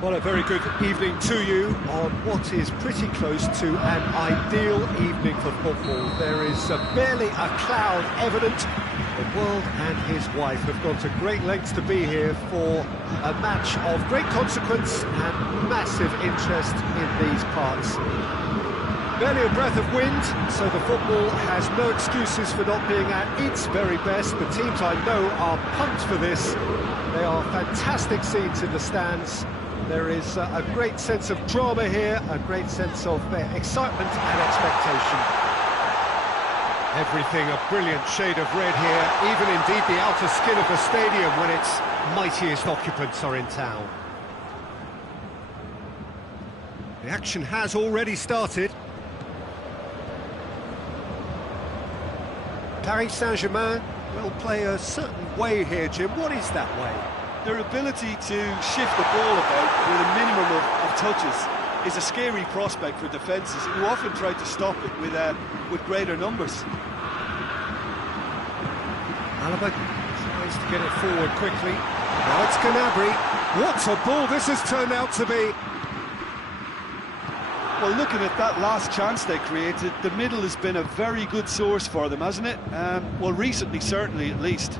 Well, a very good evening to you on what is pretty close to an ideal evening for football. There is barely a cloud evident. The world and his wife have gone to great lengths to be here for a match of great consequence and massive interest in these parts. Barely a breath of wind, so the football has no excuses for not being at its very best. The teams I know are pumped for this. They are fantastic scenes in the stands. There is a great sense of drama here, a great sense of excitement and expectation. Everything a brilliant shade of red here, even indeed the outer skin of the stadium when its mightiest occupants are in town. The action has already started. Paris Saint-Germain will play a certain way here, Jim. What is that way? Their ability to shift the ball about with a minimum of touches is a scary prospect for defences who often try to stop it with greater numbers. Alaba tries to get it forward quickly. Now it's Gnabry. What a ball this has turned out to be! Well, looking at that last chance they created, the middle has been a very good source for them, hasn't it? Well, recently, certainly, at least.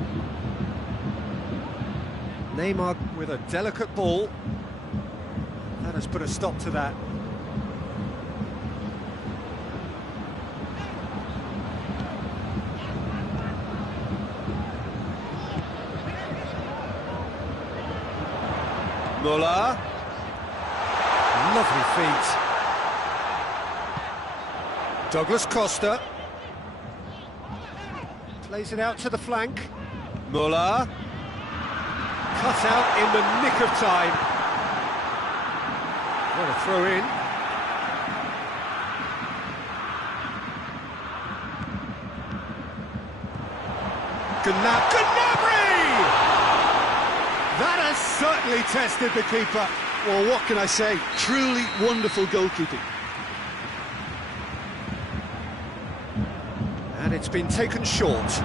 Neymar with a delicate ball. That has put a stop to that. Muller. Lovely feet. Douglas Costa. Plays it out to the flank. Muller. Cut out in the nick of time. What a throw in. Gnabry! That has certainly tested the keeper. Well, what can I say? Truly wonderful goalkeeping. And it's been taken short.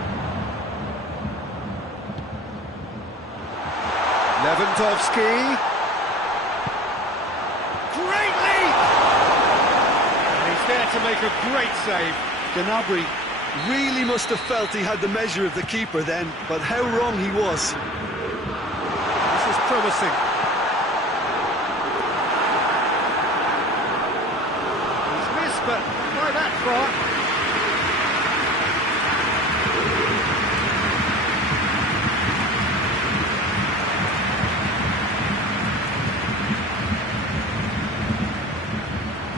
Lewandowski. Great leap! And he's there to make a great save. Gnabry really must have felt he had the measure of the keeper then, but how wrong he was. This is promising. He's missed, but not by that far.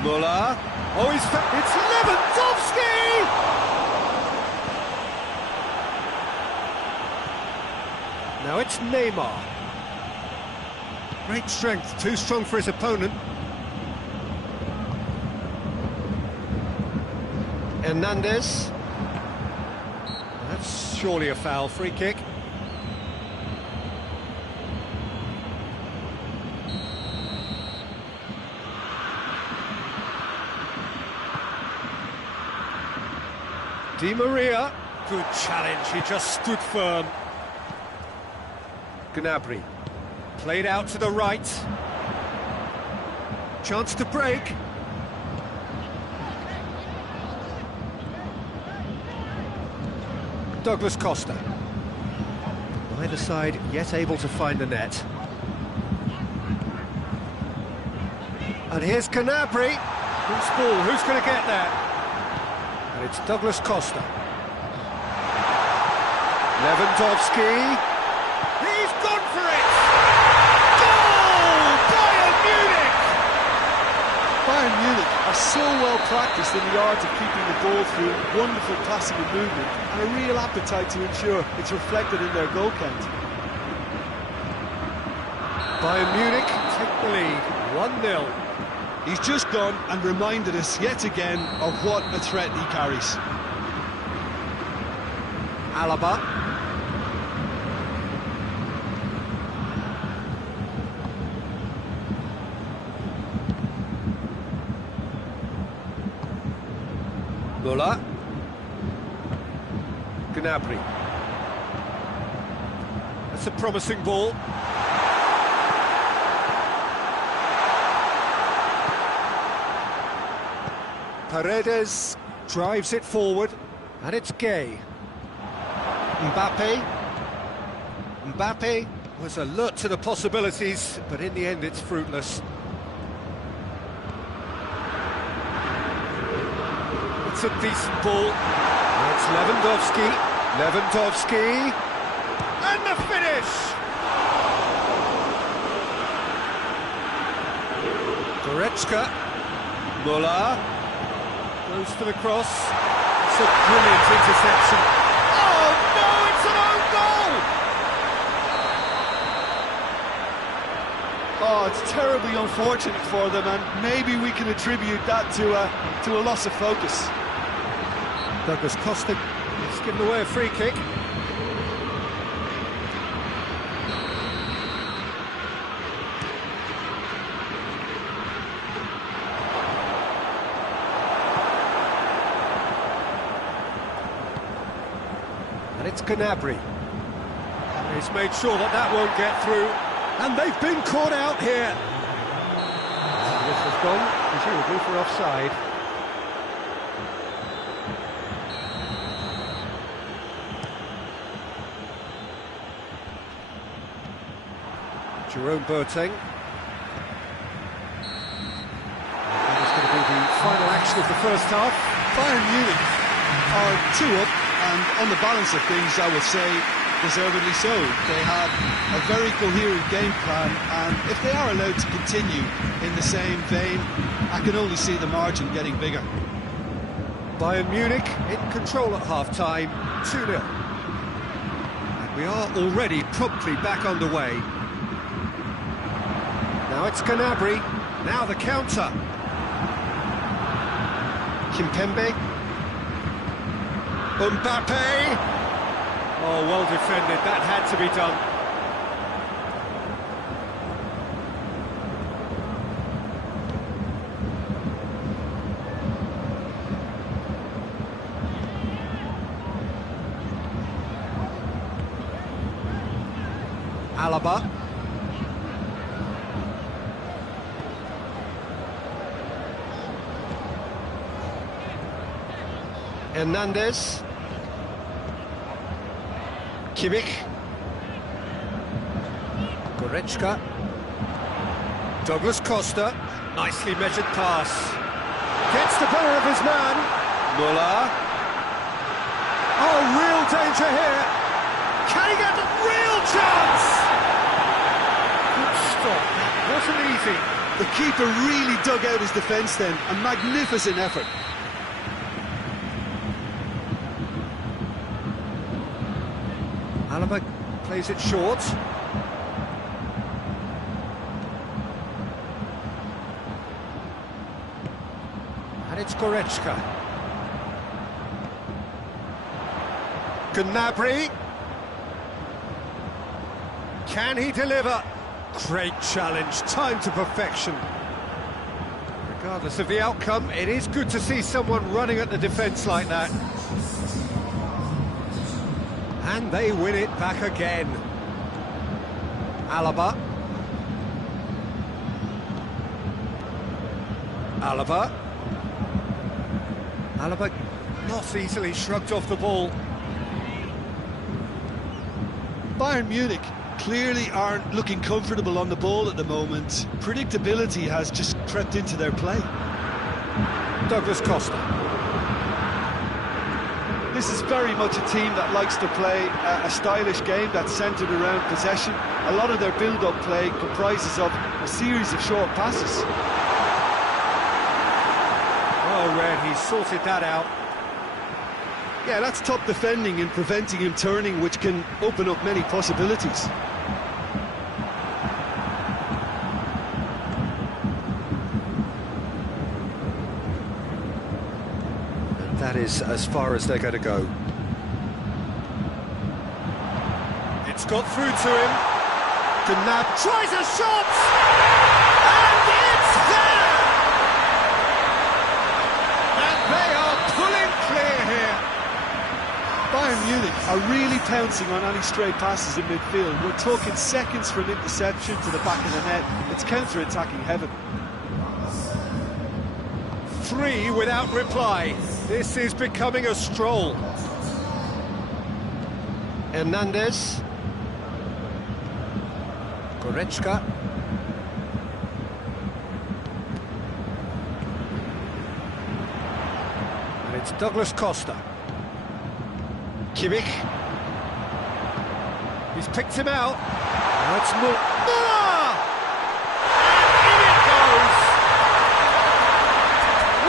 Muller. Oh, it's Lewandowski! Now it's Neymar. Great strength, too strong for his opponent. Hernandez. That's surely a foul, free kick. Di Maria, good challenge, he just stood firm. Gnabry, played out to the right. Chance to break. Douglas Costa. Neither side yet able to find the net. And here's Gnabry. Who's ball? Who's going to get there? And it's Douglas Costa. Lewandowski. He's gone for it! Goal! Bayern Munich! Bayern Munich are so well practiced in the art of keeping the ball through wonderful passing and movement, and a real appetite to ensure it's reflected in their goal count. Bayern Munich take the lead, 1-0. He's just gone and reminded us yet again of what a threat he carries. Alaba. Muller. Gnabry. That's a promising ball. Paredes drives it forward, and it's Gay. Mbappe was alert to the possibilities, but in the end it's fruitless. It's a decent ball. It's Lewandowski, and the finish! Goretzka, Müller, goes for the cross. It's a brilliant interception. Oh no, it's an own goal! Oh, it's terribly unfortunate for them, and maybe we can attribute that to a loss of focus. Douglas Costa has given away a free kick. And it's Gnabry. He's made sure that that won't get through. And they've been caught out here. This has gone, presumably for offside. Jerome Boateng. That is going to be the final action of the first half. Bayern Munich are 2 up, and on the balance of things, I would say deservedly so. They have a very coherent game plan, and if they are allowed to continue in the same vein, I can only see the margin getting bigger. Bayern Munich in control at half-time, 2-0. And we are already promptly back underway. Now it's Gnabry, now the counter. Kimpembe. Mbappe. Oh, well defended, that had to be done. Alaba. Hernandez. Kimmich. Goretzka. Douglas Costa. Nicely measured pass. Gets the better of his man. Müller. Oh, real danger here. Can he get a real chance? Good stop. That wasn't easy. The keeper really dug out his defence then. A magnificent effort. Alaba plays it short. And it's Goretzka. Gnabry. Can he deliver? Great challenge, time to perfection. Regardless of the outcome, it is good to see someone running at the defence like that. And they win it back again. Alaba. Alaba not easily shrugged off the ball. Bayern Munich clearly aren't looking comfortable on the ball at the moment. Predictability has just crept into their play. Douglas Costa. This is very much a team that likes to play a stylish game that's centred around possession. A lot of their build-up play comprises of a series of short passes. Well read, he sorted that out. Yeah, that's top defending and preventing him turning, which can open up many possibilities. That is as far as they're going to go. It's got through to him. Gnabry tries a shot! And it's there! And they are pulling clear here. Bayern Munich are really pouncing on any stray passes in midfield. We're talking seconds from interception to the back of the net. It's counter-attacking heaven. 3 without reply. This is becoming a stroll. Hernandez. Goretzka. And it's Douglas Costa. Kimmich. He's picked him out. Now it's Muller! And in it goes!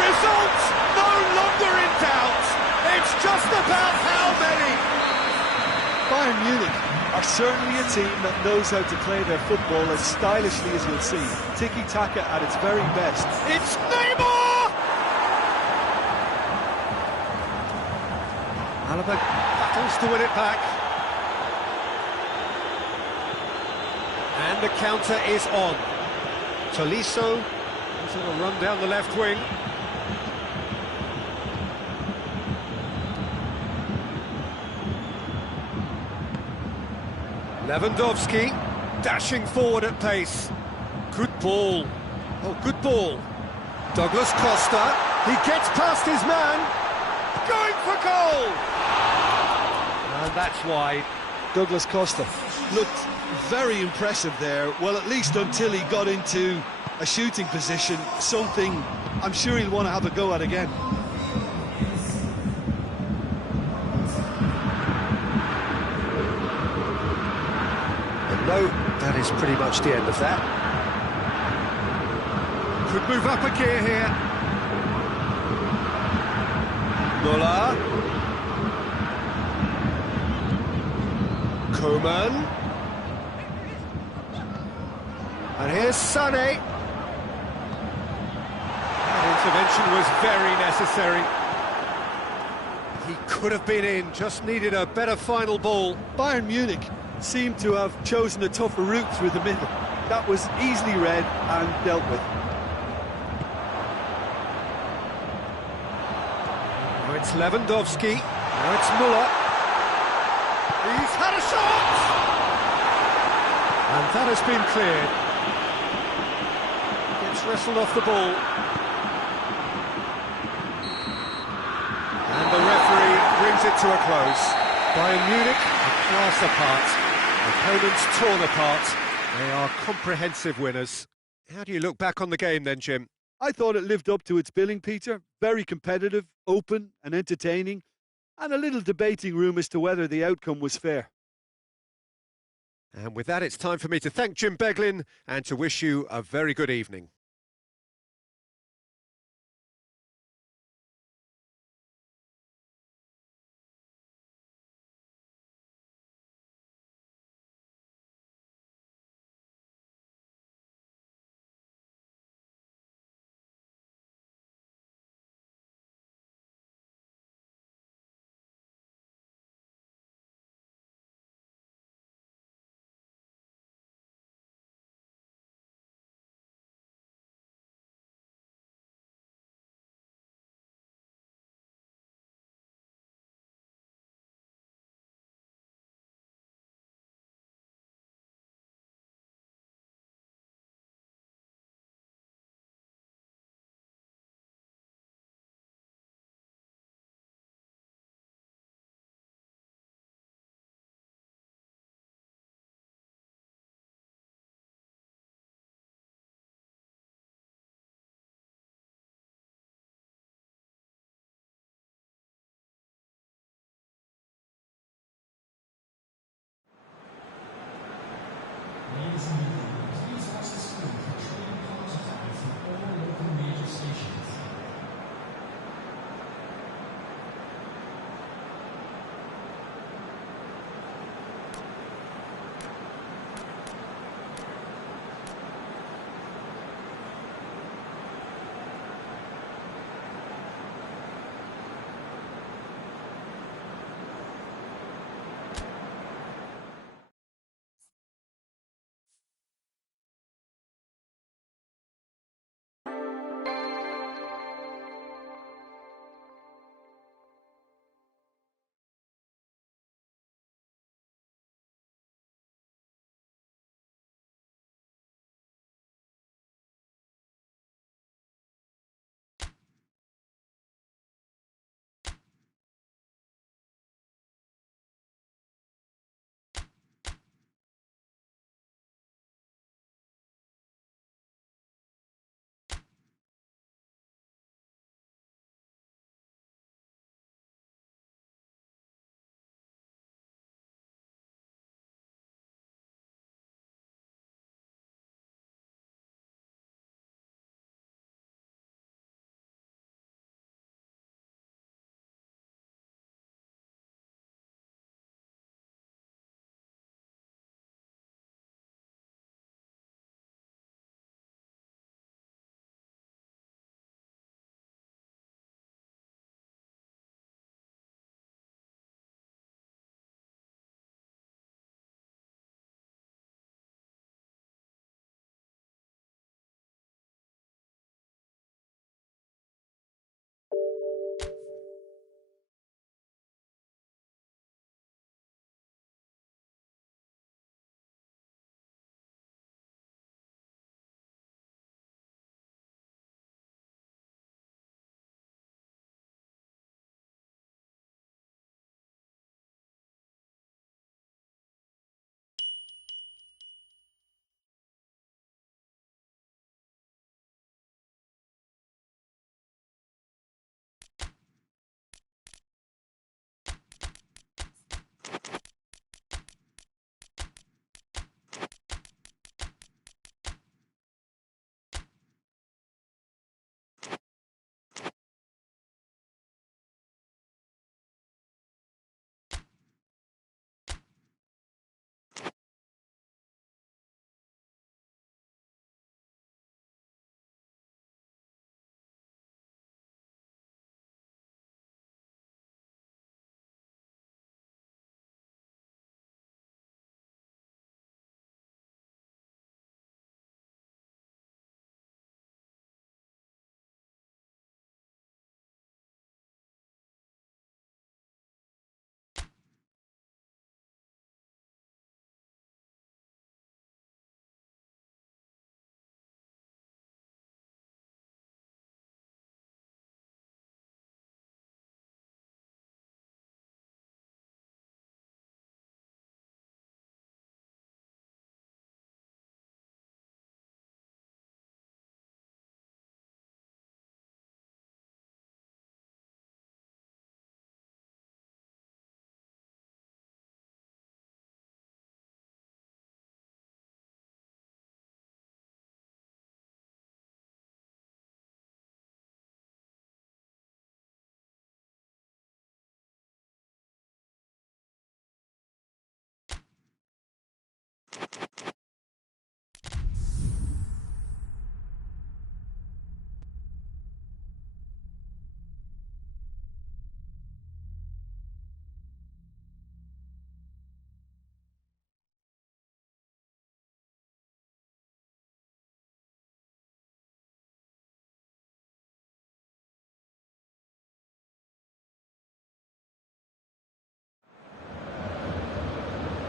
Result no longer in doubt. It's just about how many. Bayern Munich are certainly a team that knows how to play their football as stylishly as you'll see. Tiki-taka at its very best. It's Neymar! Alaba battles to win it back. And the counter is on. Tolisso is on a run down the left wing. Lewandowski dashing forward at pace. Good ball. Oh, good ball. Douglas Costa. He gets past his man. Going for goal. And that's wide. Douglas Costa looked very impressive there. Well, at least until he got into a shooting position, something I'm sure he'll want to have a go at again. No, that is pretty much the end of that. Could move up a gear here. Muller. Koeman. And here's Sané. That intervention was very necessary. He could have been in, just needed a better final ball. Bayern Munich seemed to have chosen a tougher route through the middle. That was easily read and dealt with. Now it's Lewandowski. Now it's Muller. He's had a shot! And that has been cleared. Gets wrestled off the ball. And the referee brings it to a close. Bayern Munich are class apart. Opponents torn apart. They are comprehensive winners. How do you look back on the game then, Jim? I thought it lived up to its billing, Peter. Very competitive, open and entertaining, and a little debating room as to whether the outcome was fair. And with that, it's time for me to thank Jim Beglin and to wish you a very good evening.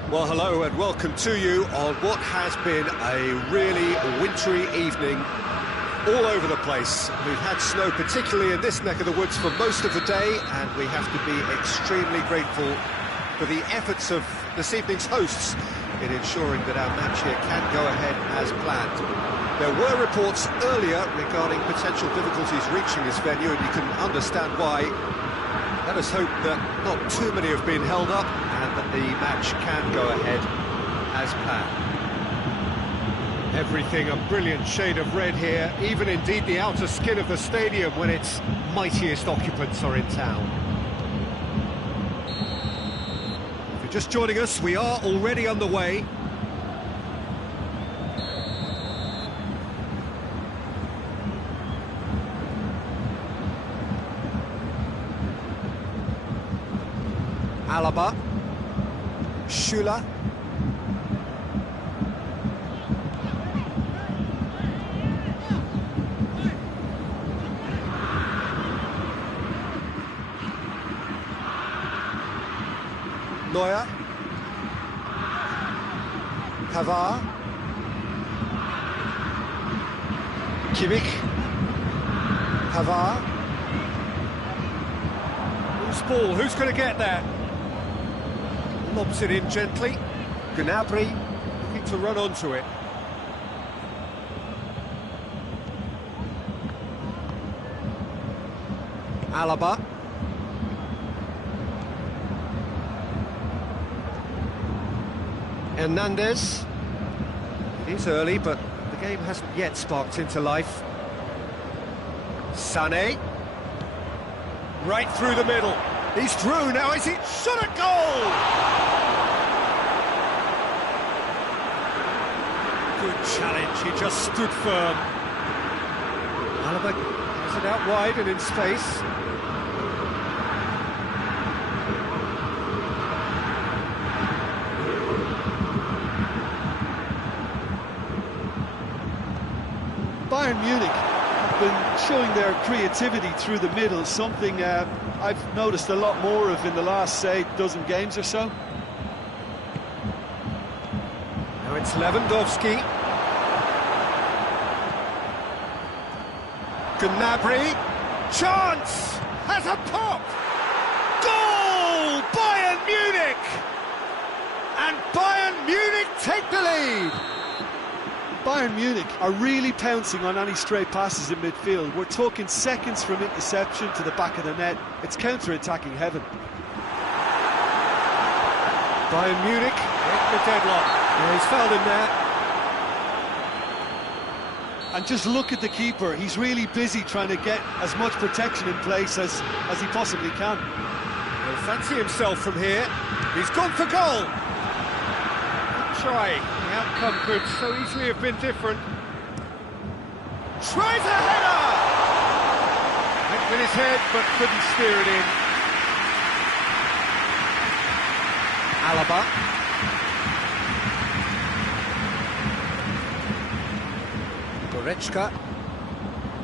Well, hello and welcome to you on what has been a really wintry evening all over the place. We've had snow, particularly in this neck of the woods, for most of the day, and we have to be extremely grateful for the efforts of this evening's hosts in ensuring that our match here can go ahead as planned. There were reports earlier regarding potential difficulties reaching this venue, and you can understand why. Let us hope that not too many have been held up and that the match can go ahead as planned. Everything a brilliant shade of red here, even indeed the outer skin of the stadium when its mightiest occupants are in town. If you're just joining us, we are already underway. Alaba, Shula, Neuer, Pavard, Kimmich, Pavard. Who's ball? Who's going to get there? Lobs it in gently. Gnabry looking to run onto it. Alaba. Hernandez. It is early, but the game hasn't yet sparked into life. Sané. Right through the middle. He's through now, is it? Shot a goal! Good challenge, he just stood firm. Alaba has it out wide and in space. Bayern Munich have been showing their creativity through the middle, something I've noticed a lot more of in the last, say, dozen games or so. Now it's Lewandowski. Gnabry. Chance! Has a pop! Goal! Bayern Munich! And Bayern Munich take the lead! Bayern Munich are really pouncing on any stray passes in midfield. We're talking seconds from interception to the back of the net. It's counter-attacking heaven. Bayern Munich break the deadlock. Yeah, he's fouled him there. And just look at the keeper. He's really busy trying to get as much protection in place as he possibly can. He'll fancy himself from here. He's gone for goal. Good try. The outcome could so easily have been different. Tries a header! Went with his head, but couldn't steer it in. Alaba. Goretzka.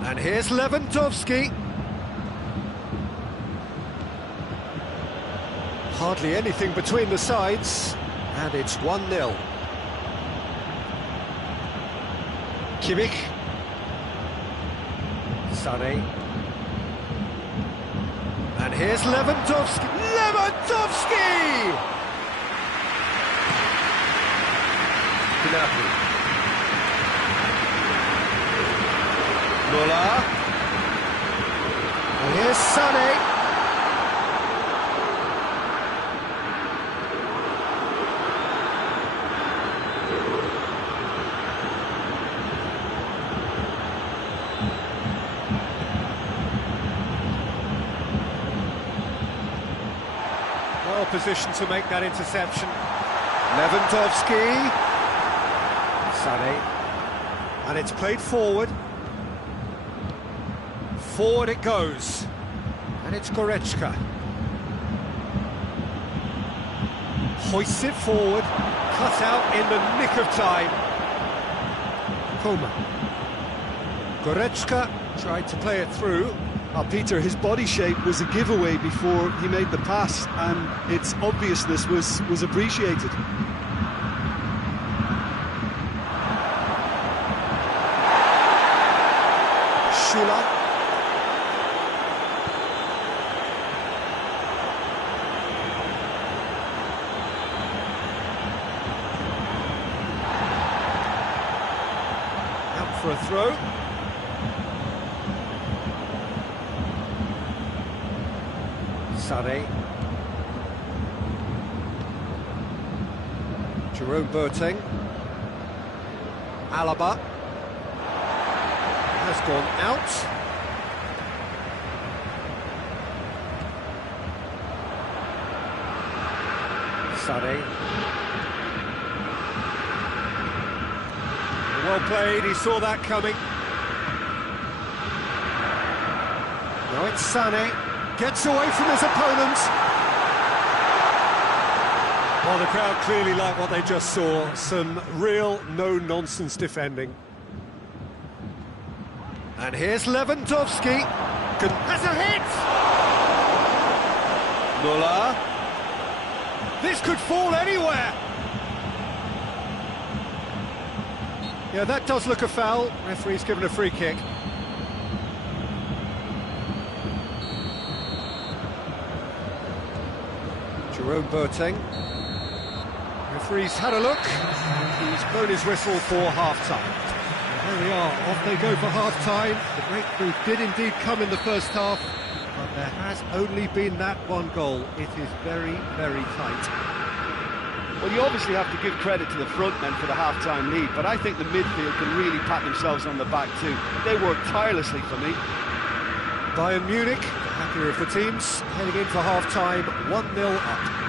And here's Lewandowski. Hardly anything between the sides, and it's 1-0. Kimmich. Sané. And here's Lewandowski. Lewandowski! Gnabry. Müller. And here's Sané. Well positioned to make that interception. Lewandowski. Sané. And it's played forward. Forward it goes. And it's Goretzka. Hoists it forward. Cut out in the nick of time. Koma. Goretzka tried to play it through. Peter, his body shape was a giveaway before he made the pass, and its obviousness was appreciated. for a throw. Sané. Jerome Boateng. Alaba. Has gone out. Sané. Well played, he saw that coming. Now it's Sané. Gets away from his opponent. Well, the crowd clearly like what they just saw. Some real no-nonsense defending. And here's Lewandowski. Has a hit! Müller. This could fall anywhere. Yeah, that does look a foul. Referee's given a free kick. Jerome Boateng. Referee's had a look, and he's blown his whistle for half-time. There we are, off they go for half-time. The breakthrough did indeed come in the first half, but there has only been that one goal. It is very, very tight. Well, you obviously have to give credit to the front men for the half-time lead, but I think the midfield can really pat themselves on the back too. They worked tirelessly for me. Bayern Munich, the happier of the teams, heading in for half-time, 1-0 up.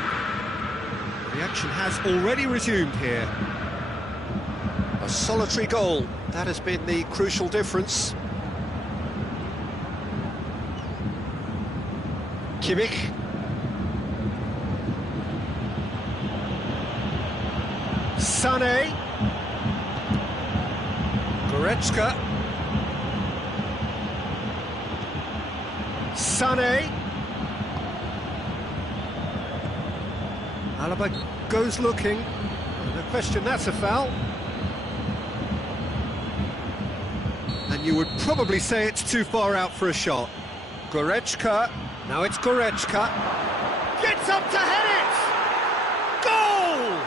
The action has already resumed here. A solitary goal, that has been the crucial difference. Kimmich. Sané. Goretzka. Sané. Alaba goes looking. No question, that's a foul. And you would probably say it's too far out for a shot. Goretzka. Now it's Goretzka. Gets up to head it! Goal!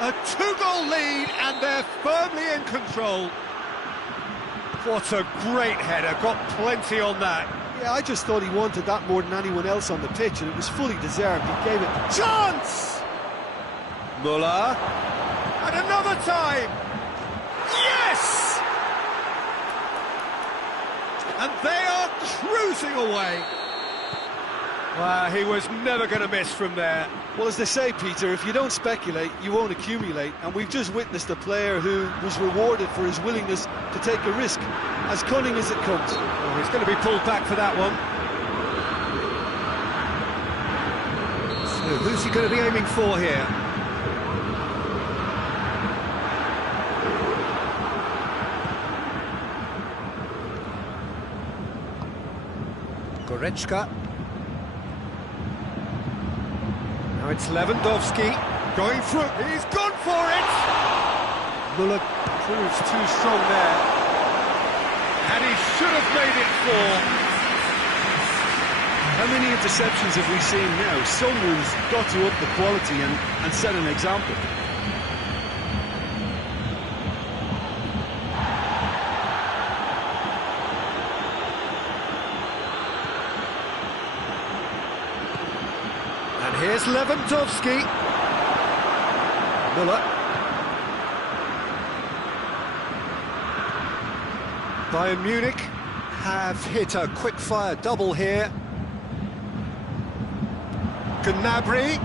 A two-goal lead, and they're firmly in control. What a great header, got plenty on that. Yeah, I just thought he wanted that more than anyone else on the pitch, and it was fully deserved. He gave it Chance! Müller. And another time! Yes! And they are cruising away. Wow, he was never going to miss from there. Well, as they say, Peter, if you don't speculate, you won't accumulate. And we've just witnessed a player who was rewarded for his willingness to take a risk, as cunning as it comes. Oh, he's going to be pulled back for that one. So, who's he going to be aiming for here? Goretzka. Now it's Lewandowski, going through, he's gone for it! Müller proves too strong there, and he should have made it four. How many interceptions have we seen now? Someone's got to up the quality and set an example. And here's Lewandowski. Müller. Bayern Munich have hit a quick-fire double here. Gnabry.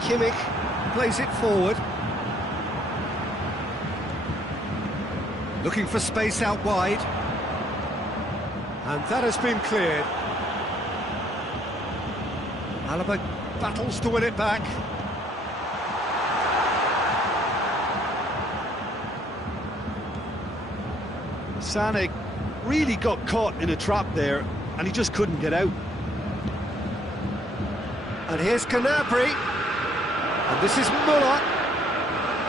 Kimmich plays it forward. Looking for space out wide. And that has been cleared. Alaba battles to win it back. Sané really got caught in a trap there, and he just couldn't get out. And here's Gnabry. And this is Müller.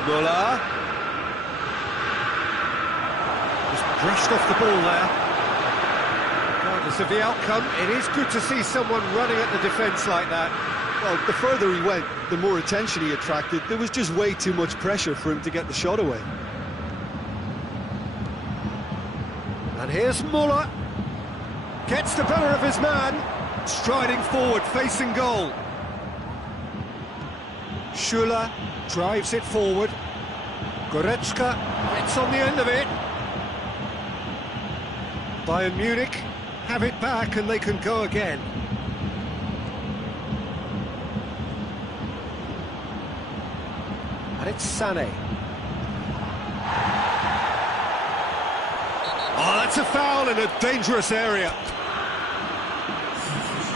Müller. Just brushed off the ball there. Regardless of the outcome, it is good to see someone running at the defence like that. Well, the further he went, the more attention he attracted. There was just way too much pressure for him to get the shot away. And here's Muller. Gets the better of his man. Striding forward, facing goal. Schuler drives it forward. Goretzka gets on the end of it. Bayern Munich have it back and they can go again. And it's Sané. Oh, that's a foul in a dangerous area.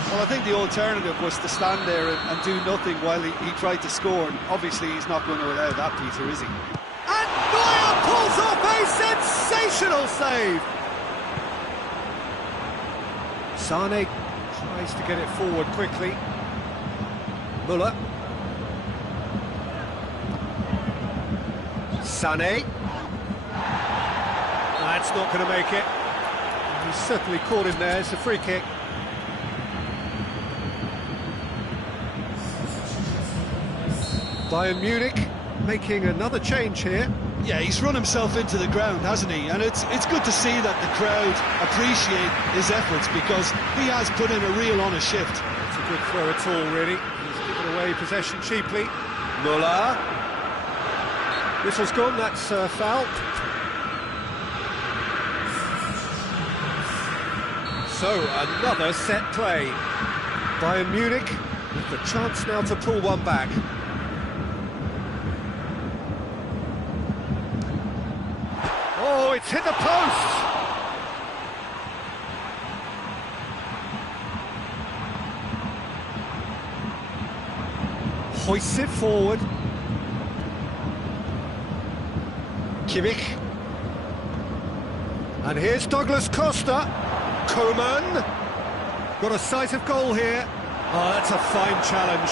Well, I think the alternative was to stand there and do nothing while he tried to score. And obviously, he's not going to allow that, Peter, is he? And Neuer pulls off a sensational save. Sané tries to get it forward quickly. Muller. Sané. That's not going to make it. He's certainly caught him there. It's a free kick. Bayern Munich making another change here. Yeah, he's run himself into the ground, hasn't he? And it's good to see that the crowd appreciate his efforts, because he has put in a real honest shift. It's a good throw at all, really. He's given away possession cheaply. Muller. Whistle's gone, that's foul. So, another set play. Bayern Munich with the chance now to pull one back. Oh, it's hit the post! Hoists it forward. Kimmich. And here's Douglas Costa. Coman. Got a sight of goal here. Oh, that's a fine challenge.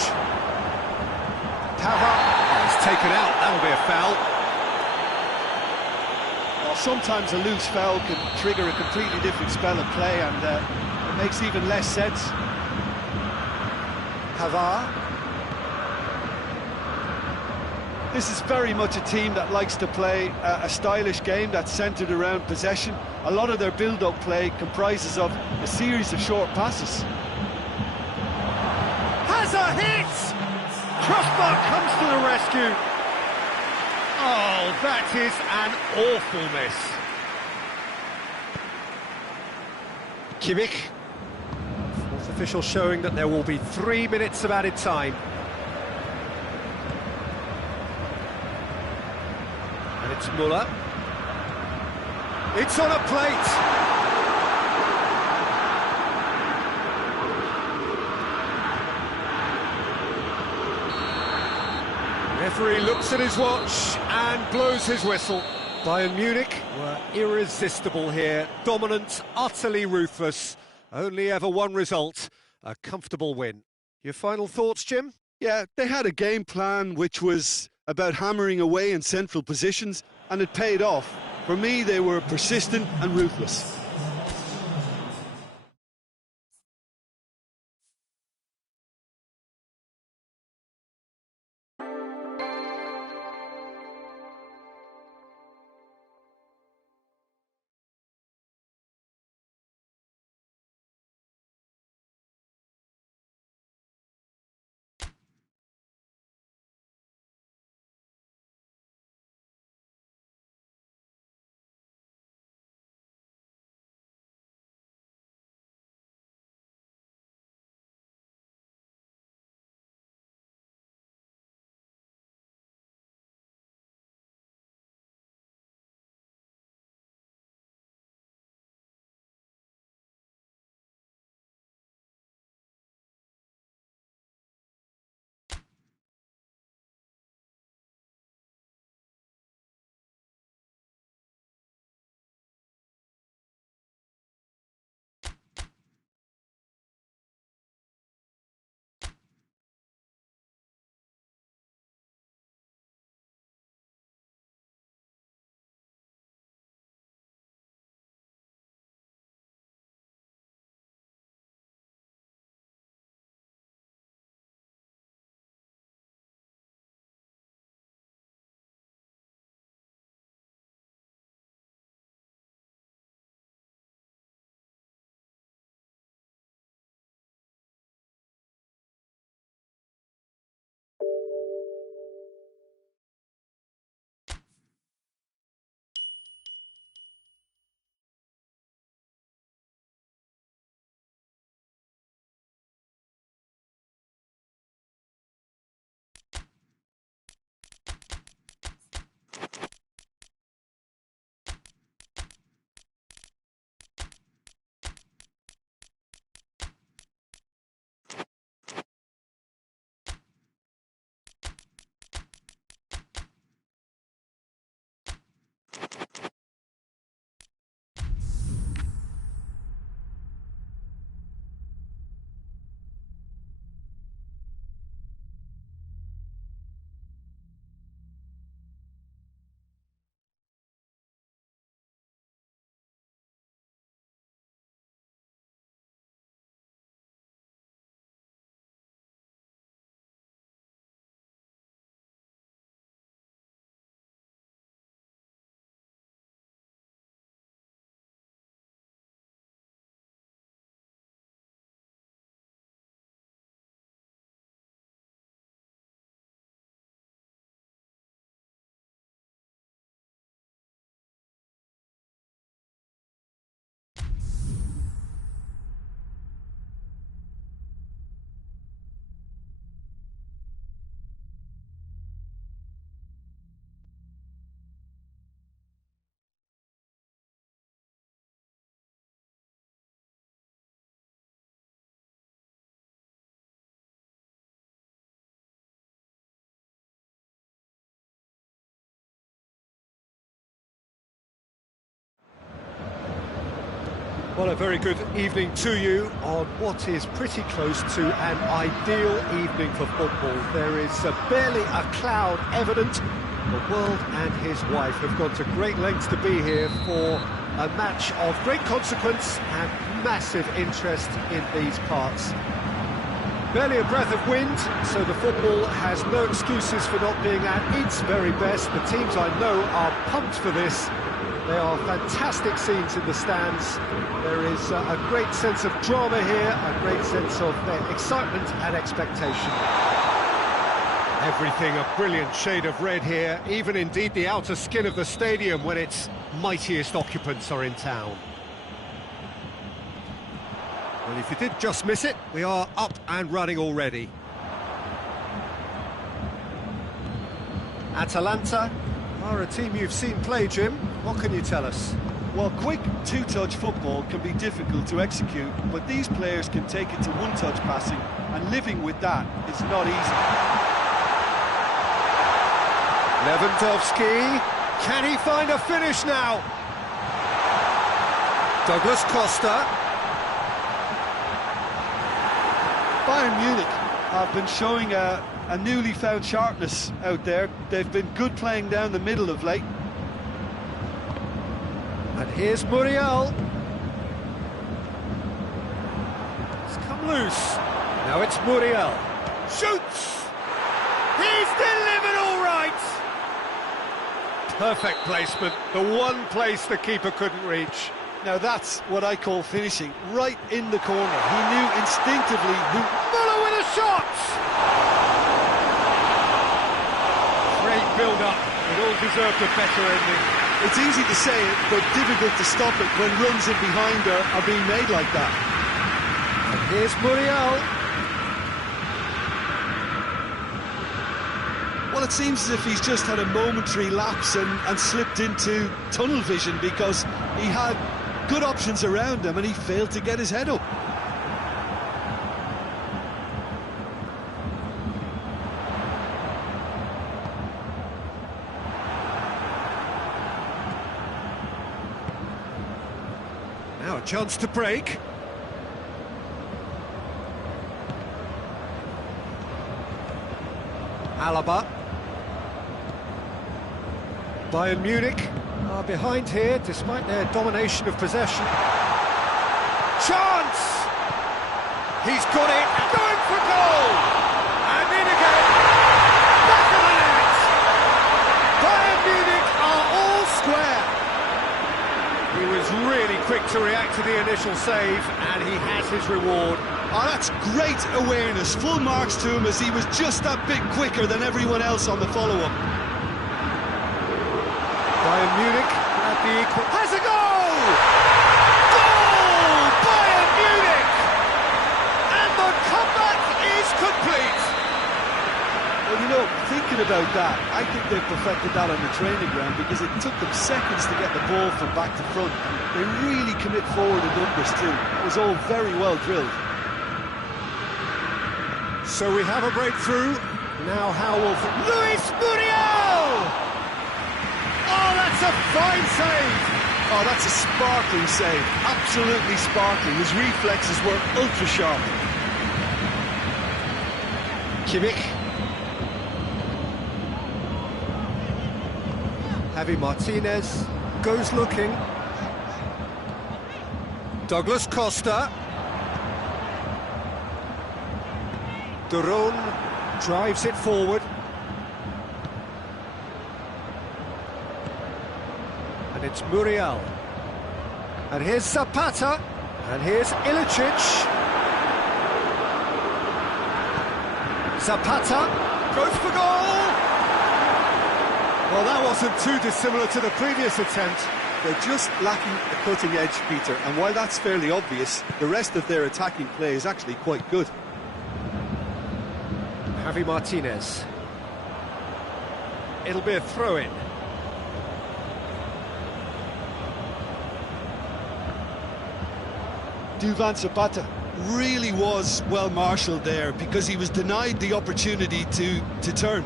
Pavard. Oh, he's taken out. That'll be a foul. Well, sometimes a loose foul can trigger a completely different spell of play, and it makes even less sense. Pavard. This is very much a team that likes to play a stylish game that's centred around possession. A lot of their build-up play comprises of a series of short passes. Has a hit! Crossbar comes to the rescue. Oh, that is an awful miss. Kimmich. Fourth official showing that there will be 3 minutes of added time. And it's Muller. It's on a plate. Referee looks at his watch and blows his whistle. Bayern Munich were irresistible here, dominant, utterly ruthless. Only ever one result, a comfortable win. Your final thoughts, Jim? Yeah, they had a game plan which was about hammering away in central positions, and it paid off. For me, they were persistent and ruthless. Well, a very good evening to you on what is pretty close to an ideal evening for football. There is barely a cloud evident. The world and his wife have gone to great lengths to be here for a match of great consequence and massive interest in these parts. Barely a breath of wind, so the football has no excuses for not being at its very best. The teams I know are pumped for this. They are fantastic scenes in the stands. There is a great sense of drama here, a great sense of excitement and expectation. Everything a brilliant shade of red here, even indeed the outer skin of the stadium when its mightiest occupants are in town. Well, if you did just miss it, we are up and running already. Atalanta are a team you've seen play, Jim. What can you tell us? Well, quick two-touch football can be difficult to execute, but these players can take it to one-touch passing, and living with that is not easy. Lewandowski, can he find a finish now? Douglas Costa. Bayern Munich have been showing a newly found sharpness out there. They've been good playing down the middle of late. And here's Muriel. It's come loose. Now it's Muriel. Shoots! He's delivered all right! Perfect placement, the one place the keeper couldn't reach. Now that's what I call finishing, right in the corner. He knew instinctively who... Muller with a shot! Great build-up, it all deserved a better ending. It's easy to say it, but difficult to stop it when runs in behind are being made like that. And here's Muriel. Well, it seems as if he's just had a momentary lapse and slipped into tunnel vision because he had good options around him and he failed to get his head up. Now a chance to break. Alaba. Bayern Munich are behind here despite their domination of possession. Chance! He's got it, going for goal! And in again! Back of the net! Bayern Munich are all square! He was really quick to react to the initial save, and he has his reward. Oh, that's great awareness. Full marks to him as he was just that bit quicker than everyone else on the follow-up. Bayern Munich at the equal... Has a goal! Goal! Bayern Munich! And the comeback is complete! Well, you know, thinking about that, I think they've perfected that on the training ground because it took them seconds to get the ball from back to front. They really commit forward in numbers too. It was all very well drilled. So we have a breakthrough. Now Howell for Luis Muriel! Oh, that's a fine save! Oh, that's a sparkling save. Absolutely sparkling. His reflexes were ultra sharp. Kimmich. Javi Martinez goes looking. Douglas Costa. Duron drives it forward. And it's Muriel. And here's Zapata. And here's Ilicic. Zapata goes for goal! Well, that wasn't too dissimilar to the previous attempt. They're just lacking the cutting edge, Peter, and while that's fairly obvious, the rest of their attacking play is actually quite good. Javi Martinez. It'll be a throw-in. Duvan Zapata really was well marshalled there because he was denied the opportunity to turn.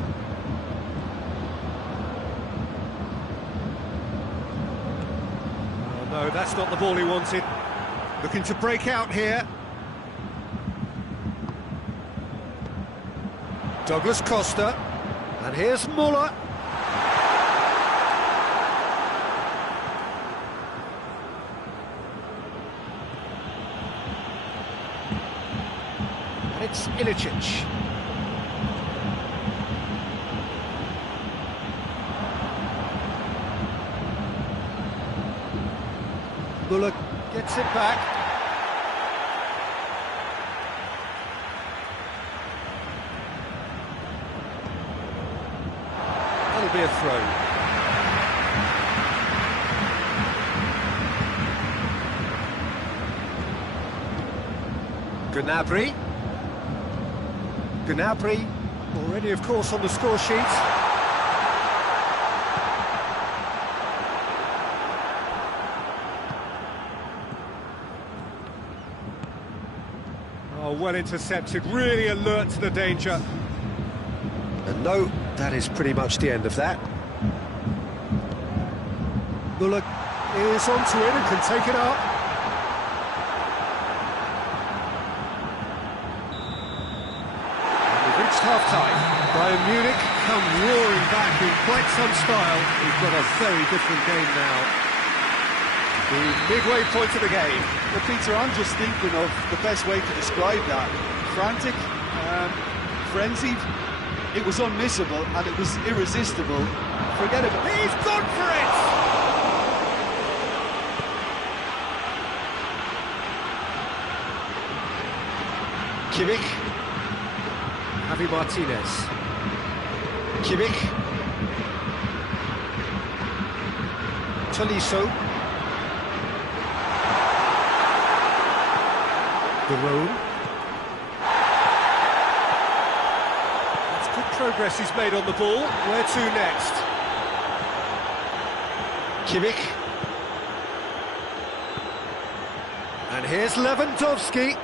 Oh no, that's not the ball he wanted. Looking to break out here. Douglas Costa. And here's Muller. And it's Ilicic. Muller gets it back. That'll be a throw. Gnabry, already of course on the score sheet. Oh, well intercepted, really alert to the danger. And no, that is pretty much the end of that. Muller is onto it and can take it up. And we've reached half-time. Bayern Munich come roaring back in quite some style. We've got a very different game now. The midway point of the game. Well, Peter, I'm just thinking of the best way to describe that. Frantic, frenzied. It was unmissable and it was irresistible. Forget it. He's gone for it! Kimmich. Javi Martinez. Kimmich. Tolisso. The road. That's good progress he's made on the ball. Where to next? Kimmich. And here's Lewandowski.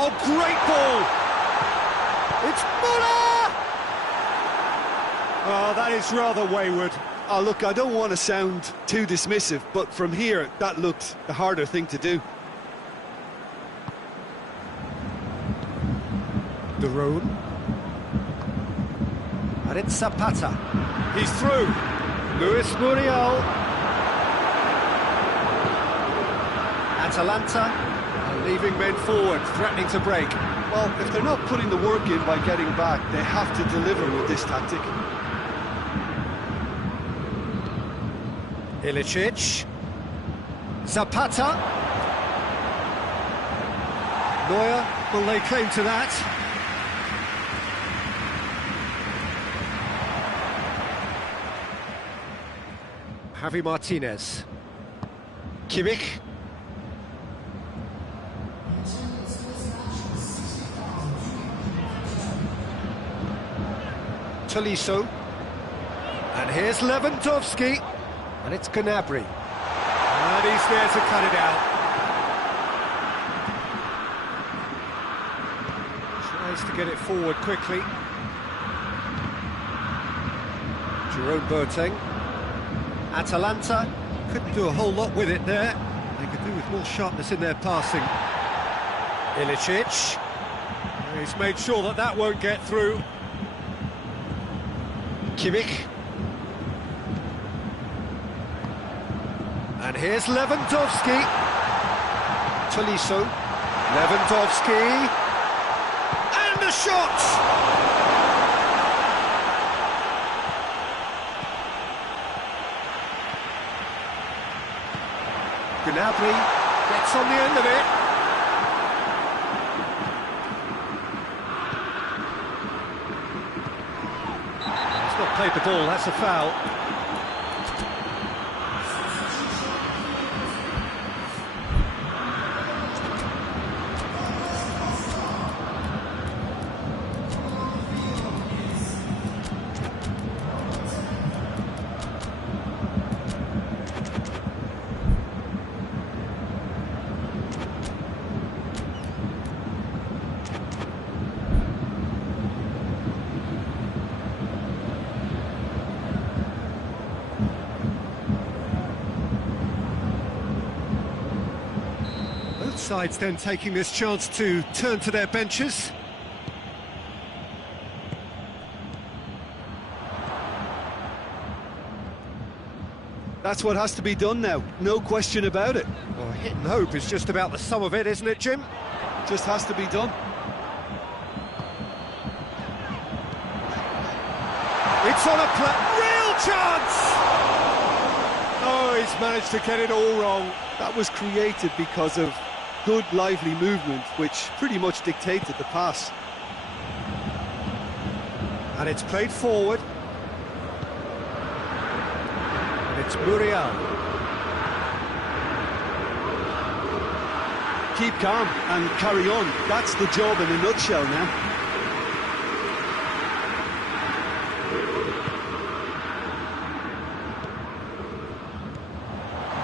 Oh, great ball! It's Muller! Oh, that is rather wayward. Oh, look, I don't want to sound too dismissive, but from here, that looked the harder thing to do. The road. And it's Zapata. He's through. Luis Muriel. Atalanta are leaving men forward, threatening to break. Well, if they're not putting the work in by getting back, they have to deliver with this tactic. Ilicic. Zapata. Neuer will lay claim to that. Javi Martinez. Kimmich. Tolisso. And here's Lewandowski. And it's Gnabry. And he's there to cut it out. Tries to get it forward quickly. Jerome Boateng. Atalanta couldn't do a whole lot with it there. They could do with more sharpness in their passing. Ilicic. He's made sure that that won't get through. Kimmich. And here's Lewandowski. Tolisso. Lewandowski. And the shot! Gnabry gets on the end of it. He's not played the ball, that's a foul. sides then taking this chance to turn to their benches. That's what has to be done now, no question about it. Well, hit and hope is just about the sum of it, isn't it, Jim? Just has to be done. It's on a real chance! Oh, he's managed to get it all wrong. That was created because of good, lively movement, which pretty much dictated the pass. And it's played forward. And it's Muriel. Keep calm and carry on. That's the job in a nutshell now.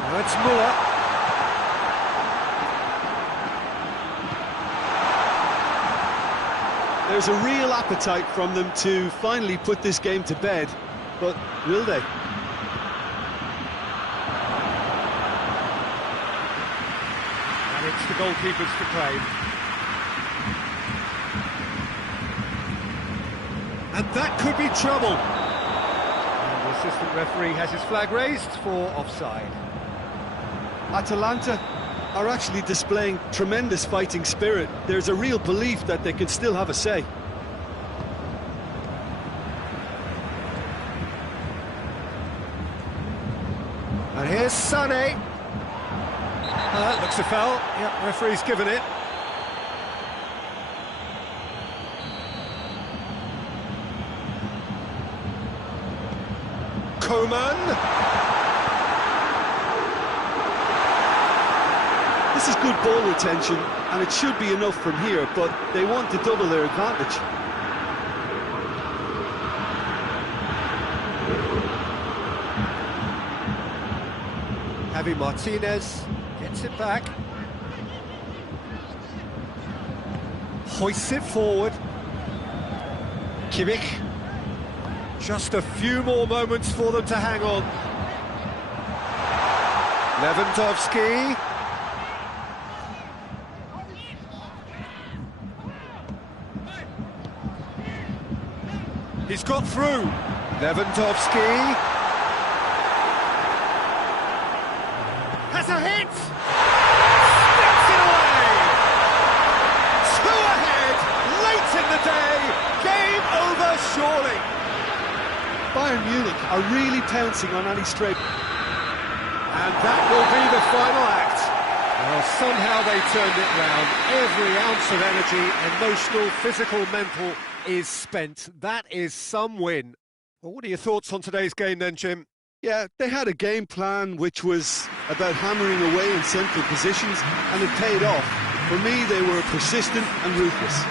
Now it's Muller. There's a real appetite from them to finally put this game to bed, but will they? And it's the goalkeepers to claim. And that could be trouble. And the assistant referee has his flag raised for offside. Atalanta are actually displaying tremendous fighting spirit. There's a real belief that they can still have a say. And here's Sané. That looks a foul. Yep, referee's given it. Coman. This is good ball retention, and it should be enough from here, but they want to double their advantage. Javi Martinez gets it back. Hoists it forward. Kimmich. Just a few more moments for them to hang on. Lewandowski. He's got through. Lewandowski. Has a hit! Sticks it away! Two ahead, late in the day, game over surely. Bayern Munich are really pouncing on any stray. And that will be the final act. Well, somehow they turned it round. Every ounce of energy, emotional, physical, mental, is spent. That is some win. Well, what are your thoughts on today's game then, Jim? Yeah, they had a game plan which was about hammering away in central positions, and it paid off. For me, they were persistent and ruthless.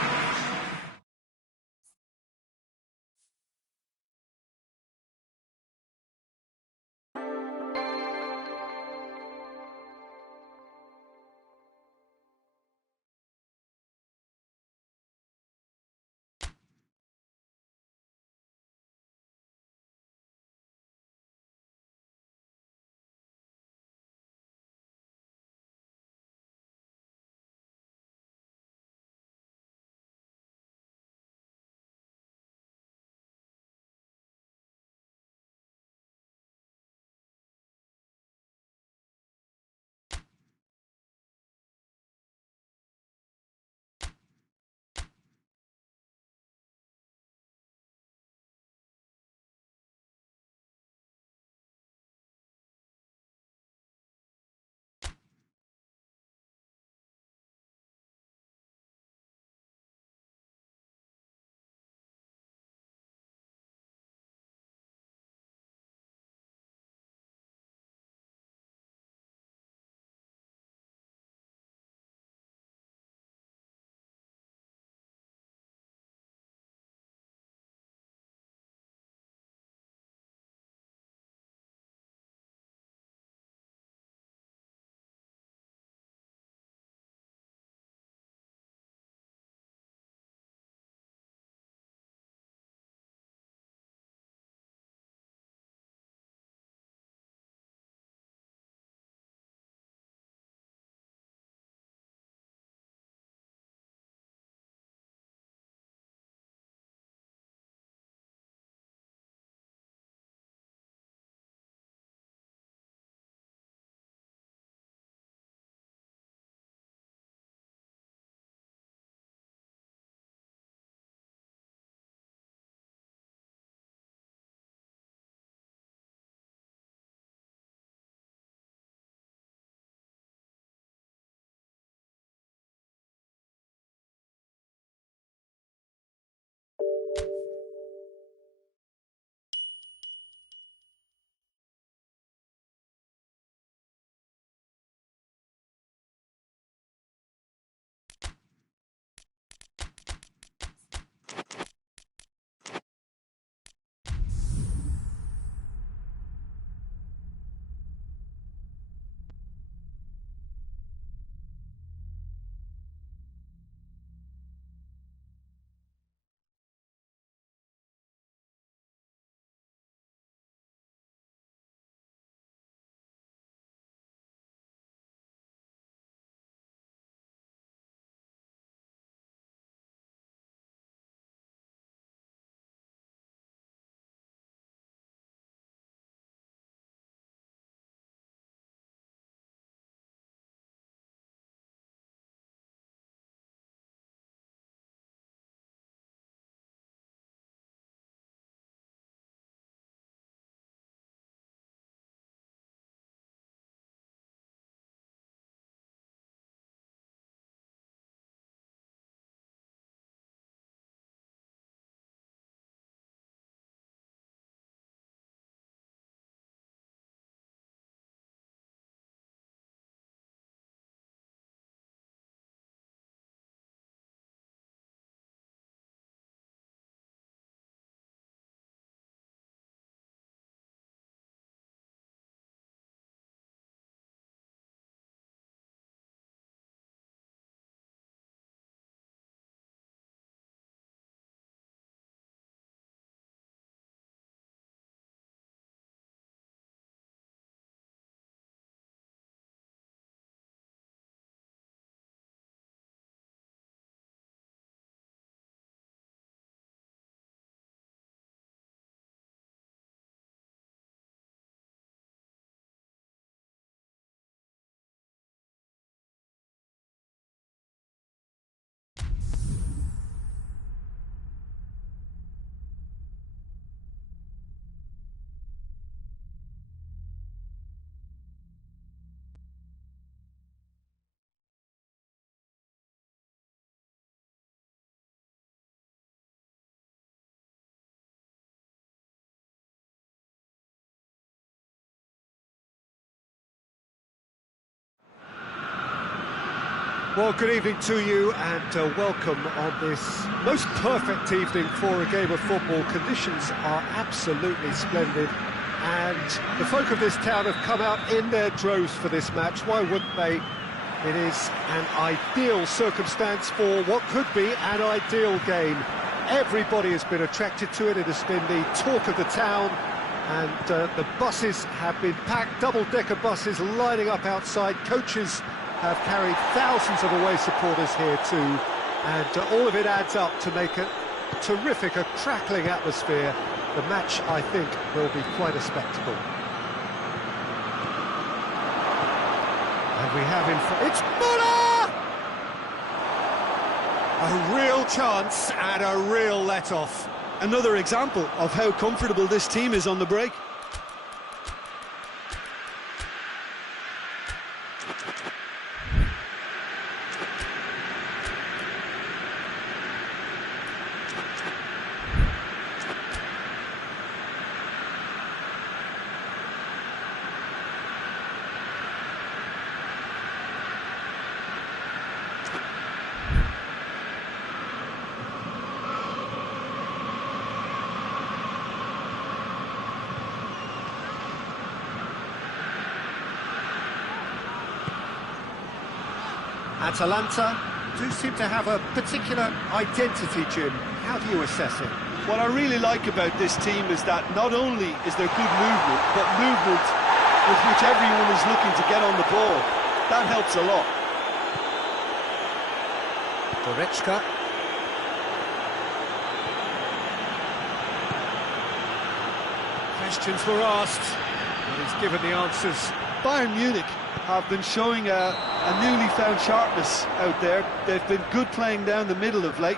Well, good evening to you and welcome on this most perfect evening for a game of football. Conditions are absolutely splendid and the folk of this town have come out in their droves for this match. Why wouldn't they? It is an ideal circumstance for what could be an ideal game. Everybody has been attracted to it. It has been the talk of the town, and the buses have been packed, double-decker buses lining up outside. Coaches have carried thousands of away supporters here too, and all of it adds up to make a terrific, a crackling atmosphere. The match, I think, will be quite a spectacle. And we have in front... It's Muller! A real chance and a real let-off. Another example of how comfortable this team is on the break. Atalanta do seem to have a particular identity, Jim. How do you assess it? What I really like about this team is that not only is there good movement, but movement with which everyone is looking to get on the ball. That helps a lot. Goretzka. Questions were asked, but he's given the answers. Bayern Munich have been showing a newly found sharpness out there. They've been good playing down the middle of late.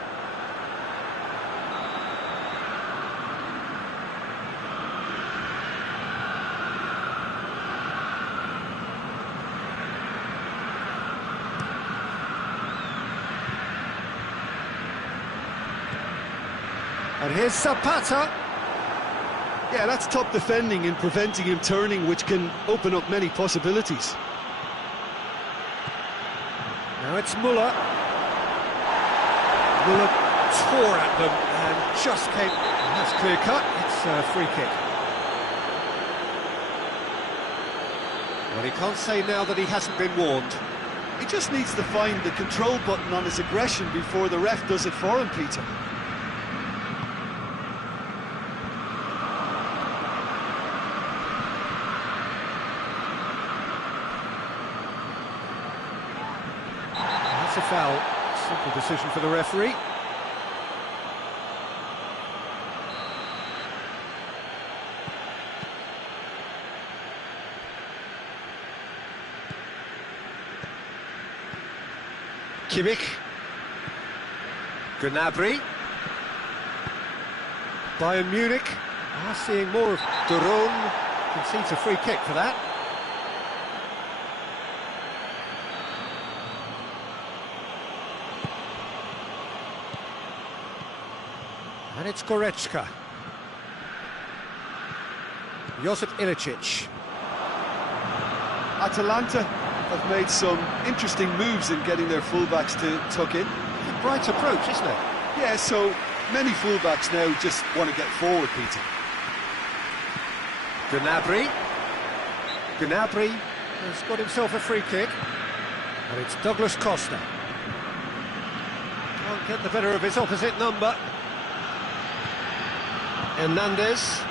And here's Zapata. Yeah, that's top defending and preventing him turning, which can open up many possibilities. Now it's Muller. Muller tore at them and just came... That's clear cut. It's a free kick. Well, he can't say now that he hasn't been warned. He just needs to find the control button on his aggression before the ref does it for him, Peter. A foul. Simple decision for the referee. Kimmich. Gnabry. Bayern Munich are seeing more of De Roon. Concedes a free kick for that. And it's Goretzka. Josip Ilicic. Atalanta have made some interesting moves in getting their fullbacks to tuck in. A bright approach, isn't it? Yeah, so many fullbacks now just want to get forward, Peter. Gnabry. Gnabry has got himself a free kick. And it's Douglas Costa. Can't get the better of his opposite number. Hernandez.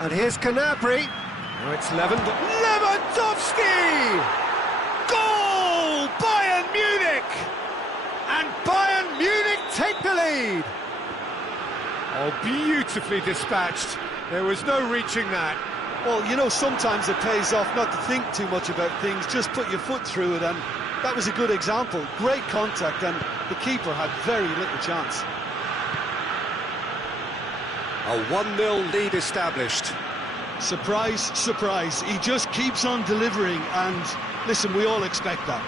And here's Gnabry. Now it's Lewandowski! Goal! Bayern Munich! And Bayern Munich take the lead! Oh, beautifully dispatched. There was no reaching that. Well, you know, sometimes it pays off not to think too much about things, just put your foot through it, and that was a good example. Great contact, and the keeper had very little chance. A 1-0 lead established. Surprise, surprise. He just keeps on delivering, and listen, we all expect that.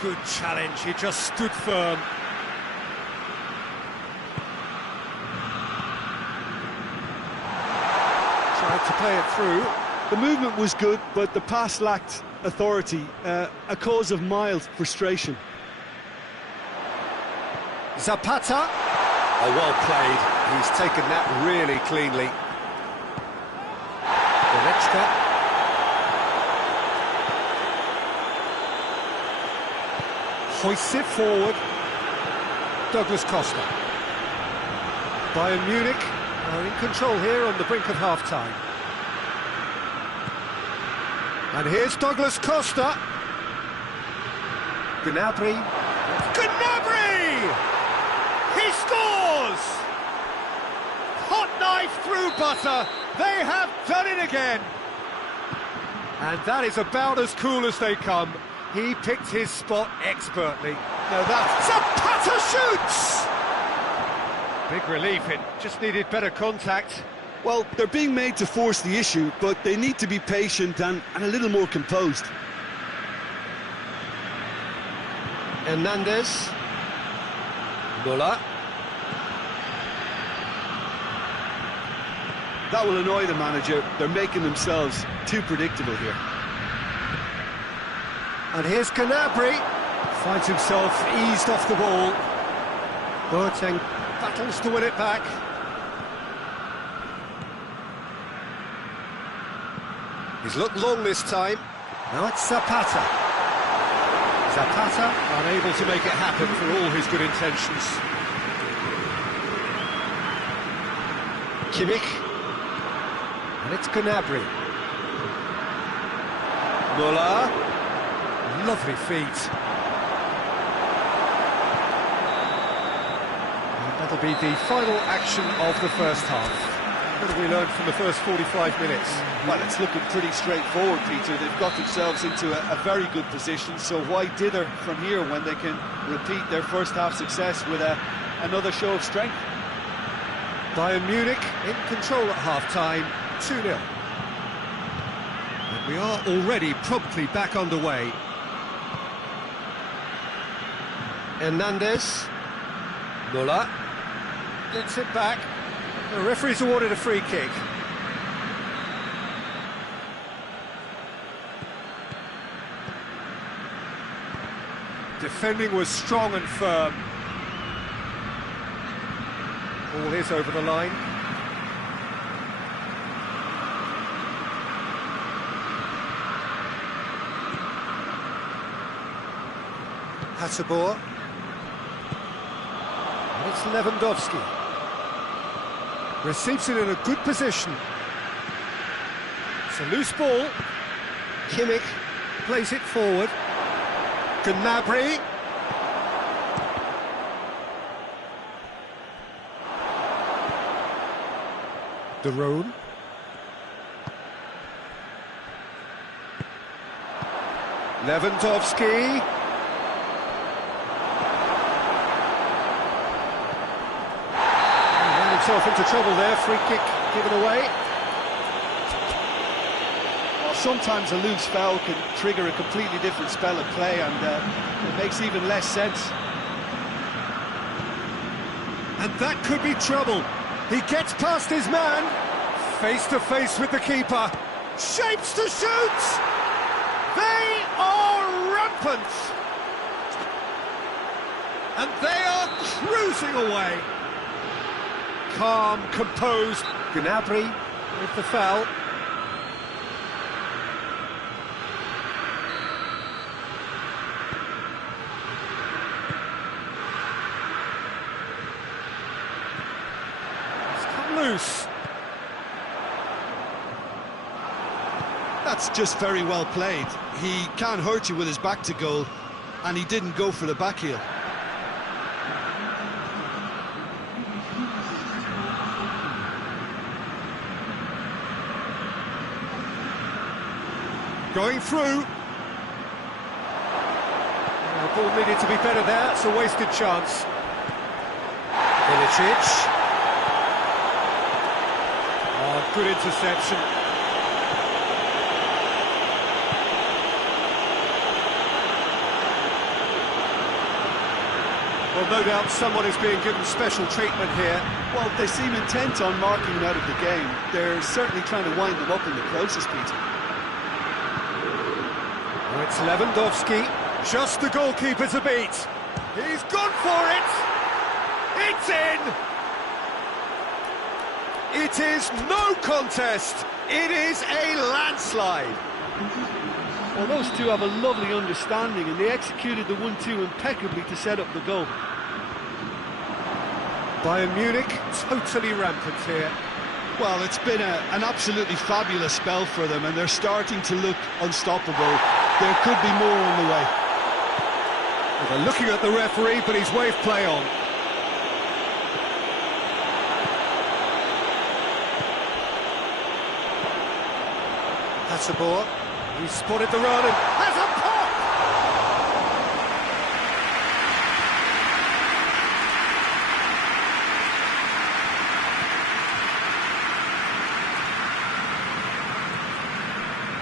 Good challenge, he just stood firm. Tried to play it through. The movement was good, but the pass lacked authority, a cause of mild frustration. Zapata. Oh, well played. He's taken that really cleanly. Goretzka. Hoists it forward. Douglas Costa. Bayern Munich are in control here on the brink of half-time. And here's Douglas Costa. Gnabry. Gnabry! He scores! Hot knife through butter. They have done it again. And that is about as cool as they come. He picked his spot expertly. Now that's... Zapata shoots! Big relief, it just needed better contact. Well, they're being made to force the issue, but they need to be patient and a little more composed. Hernandez. Muller. That will annoy the manager. They're making themselves too predictable here. And here's Gnabry. Finds himself eased off the ball. Boateng battles to win it back. He's looked long this time. Now it's Zapata. Zapata unable to make it happen for all his good intentions. Kimmich. And it's Gnabry. Muller. Lovely feet. And that'll be the final action of the first half. What have we learned from the first 45 minutes? Well, it's looking pretty straightforward, Peter. They've got themselves into a very good position, so why dither from here when they can repeat their first half success with another show of strength? Bayern Munich in control at half-time, 2-0. And we are already promptly back underway. Hernandez. Muller. Gets it back. The referee's awarded a free kick. Defending was strong and firm. Ball is over the line. Hasselbohr. And it's Lewandowski. Receives it in a good position. It's a loose ball. Kimmich plays it forward. Gnabry. De Roon. Lewandowski. Himself into trouble there, free kick given away. Well, sometimes a loose foul can trigger a completely different spell of play, and it makes even less sense. And that could be trouble. He gets past his man, face to face with the keeper, shapes to shoot. They are rampant, and they are cruising away. Calm, composed. Gnabry with the foul. It's come loose. That's just very well played. He can't hurt you with his back to goal, and he didn't go for the back heel. Going through. The ball needed to be better there, it's a wasted chance. Ilicic. Good interception. Well, no doubt someone is being given special treatment here. Well, they seem intent on marking him out of the game. They're certainly trying to wind him up in the process, Peter. Oh, it's Lewandowski, just the goalkeeper to beat. He's gone for it! It's in! It is no contest! It is a landslide! Well, those two have a lovely understanding, and they executed the 1-2 impeccably to set up the goal. Bayern Munich, totally rampant here. Well, it's been an absolutely fabulous spell for them, and they're starting to look unstoppable. There could be more on the way. Well, they're looking at the referee, but he's waved play on. That's a ball. He's spotted the run and has a pop!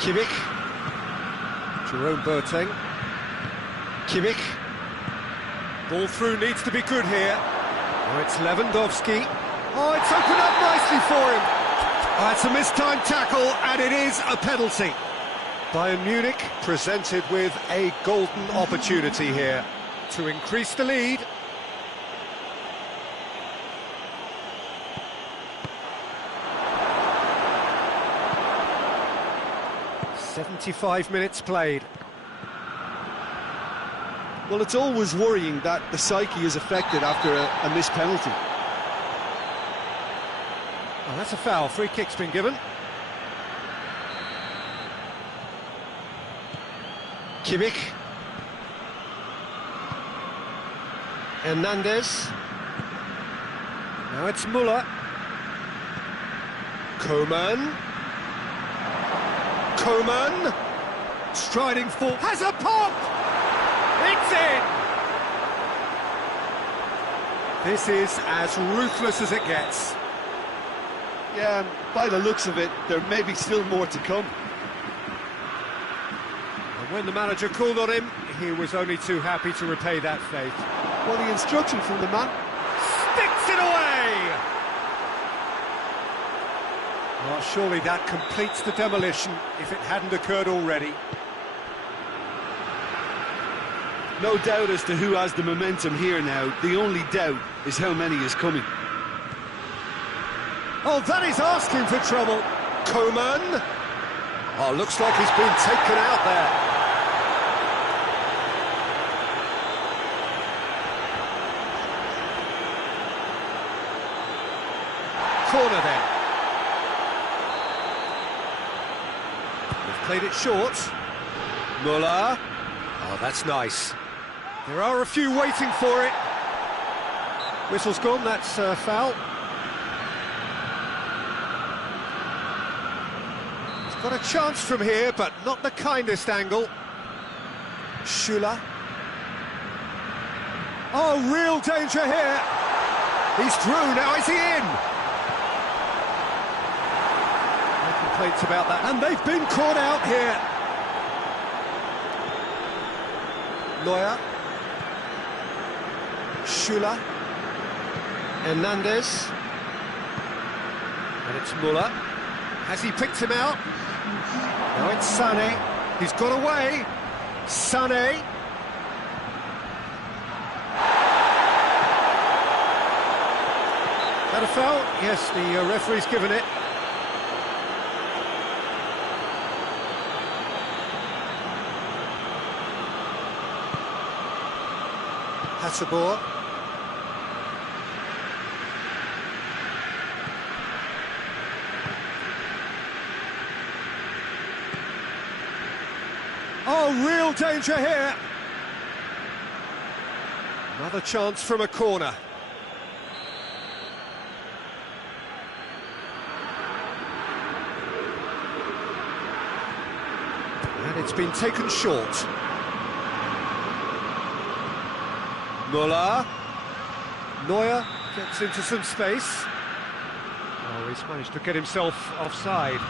Kimmich. Jerome Boateng. Kimmich. Ball through needs to be good here. Oh, it's Lewandowski. Oh, it's opened up nicely for him. Oh, it's a mistimed tackle, and it is a penalty. Bayern Munich presented with a golden opportunity here to increase the lead. "75 minutes played." Well, it's always worrying that the psyche is affected after a missed penalty. Oh, that's a foul. Free kick's been given. Kimmich. Hernandez. Now it's Müller. Coman. Coman. Striding forward. Has a pop! It's in! This is as ruthless as it gets. Yeah, by the looks of it, there may be still more to come. When the manager called on him, he was only too happy to repay that faith. Well, the instruction from the man... Sticks it away! Well, surely that completes the demolition, if it hadn't occurred already. No doubt as to who has the momentum here now. The only doubt is how many is coming. Oh, that is asking for trouble. Coman. Oh, looks like he's been taken out there. Corner then. They've played it short. Müller. Oh, that's nice. There are a few waiting for it. Whistle's gone, that's foul. He's got a chance from here, but not the kindest angle. Schuller. Oh, real danger here. He's through, now is he in? No complaints about that, and they've been caught out here. Neuer. Schuller. Hernandez. And it's Müller. Has he picked him out? Now it's Sané. He's got away. Sané. That a foul? Yes, the referee's given it. Hasselborg. Oh, real danger here. Another chance from a corner. And it's been taken short. Müller. Neuer gets into some space. Oh, Oh, he's managed to get himself offside.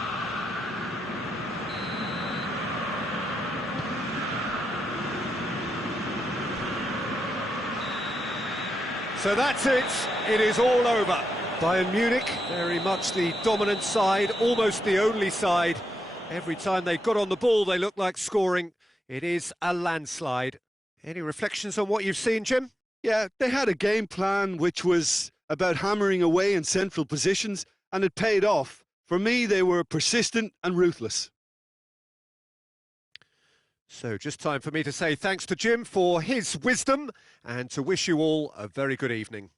So that's it. It is all over. Bayern Munich, very much the dominant side, almost the only side. Every time they got on the ball, they looked like scoring. It is a landslide. Any reflections on what you've seen, Jim? Yeah, they had a game plan which was about hammering away in central positions, and it paid off. For me, they were persistent and ruthless. So just time for me to say thanks to Jim for his wisdom and to wish you all a very good evening.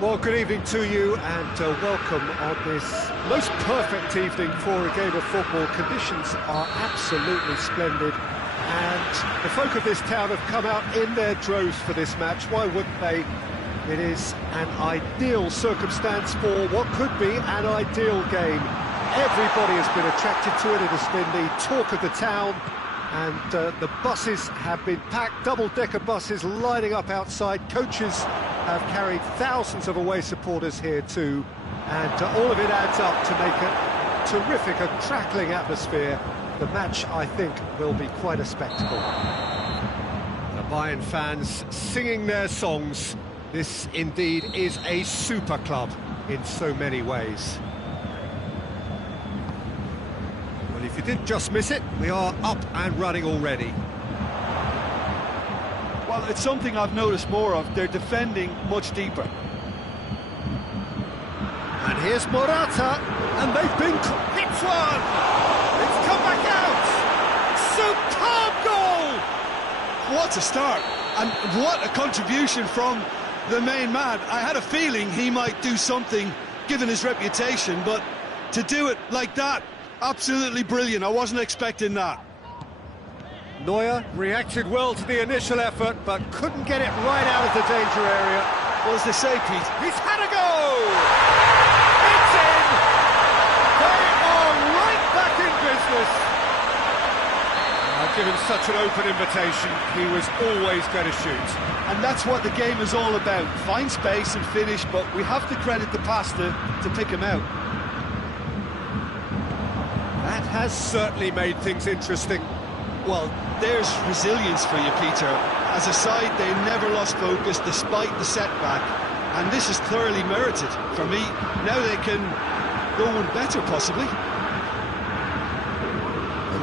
Well, good evening to you and welcome on this most perfect evening for a game of football. Conditions are absolutely splendid and the folk of this town have come out in their droves for this match. Why wouldn't they? It is an ideal circumstance for what could be an ideal game. Everybody has been attracted to it. It has been the talk of the town. And the buses have been packed, double-decker buses lining up outside. Coaches have carried thousands of away supporters here too. And all of it adds up to make a terrific, a crackling atmosphere. The match, I think, will be quite a spectacle. The Bayern fans singing their songs. This indeed is a super club in so many ways. If you did just miss it, we are up and running already. Well, it's something I've noticed more of. They're defending much deeper. And here's Morata, and they've been... Hits one! It's come back out! Superb goal! What a start! And what a contribution from the main man. I had a feeling he might do something, given his reputation, but to do it like that, absolutely brilliant. I wasn't expecting that. Neuer reacted well to the initial effort, but couldn't get it right out of the danger area. Well, as they say, Pete, He's had a go! It's in! They are right back in business. I've given such an open invitation, he was always going to shoot. and that's what the game is all about. Find space and finish, but we have to credit the passer to pick him out. That has certainly made things interesting. Well, there's resilience for you, Peter. As a side, they never lost focus despite the setback, and this is clearly merited. For me, now they can go on better, possibly.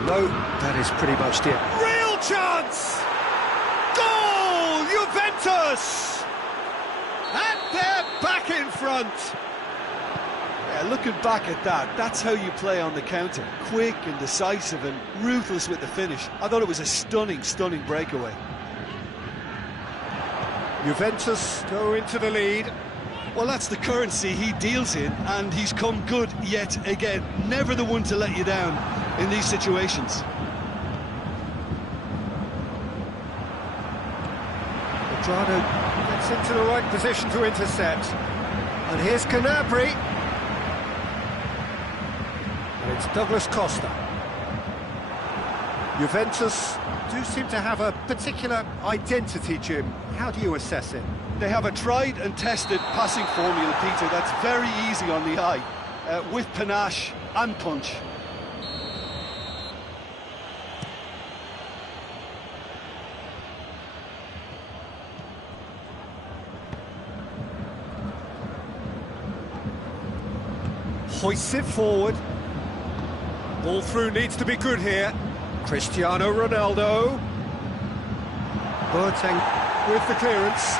No, that is pretty much it. Real chance! Goal! Juventus! And they're back in front! Yeah, looking back at that, that's how you play on the counter. Quick and decisive and ruthless with the finish. I thought it was a stunning, stunning breakaway. Juventus go into the lead. Well, that's the currency he deals in, and he's come good yet again. Never the one to let you down in these situations. Quadrado gets into the right position to intercept. And here's Gnabry. And it's Douglas Costa. Juventus do seem to have a particular identity, Jim. How do you assess it? They have a tried and tested passing formula, Peter, that's very easy on the eye, with panache and punch. Hoists it forward. Ball through needs to be good here. Cristiano Ronaldo. Boateng with the clearance.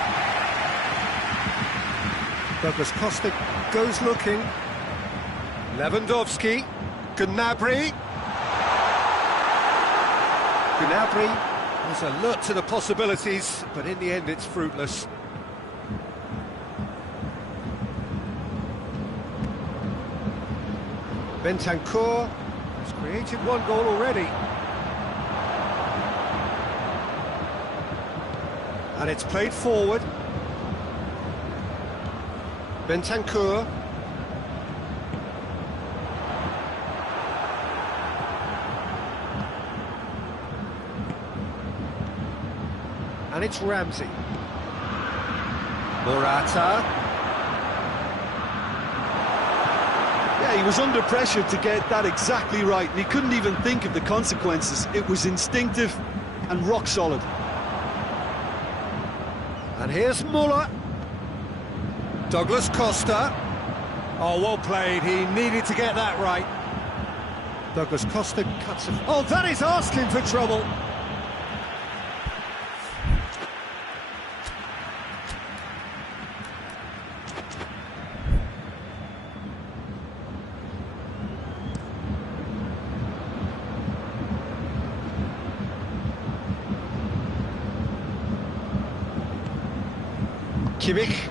Douglas Costa goes looking. Lewandowski. Gnabry. Gnabry was alert to the possibilities, but in the end it's fruitless. Bentancur has created one goal already. And it's played forward. Bentancur. And it's Ramsey. Morata. Yeah, he was under pressure to get that exactly right, and he couldn't even think of the consequences. It was instinctive and rock solid. And here's Muller. Douglas Costa. Oh, well played. He needed to get that right. Douglas Costa cuts it. Oh, that is asking for trouble. Kimmich.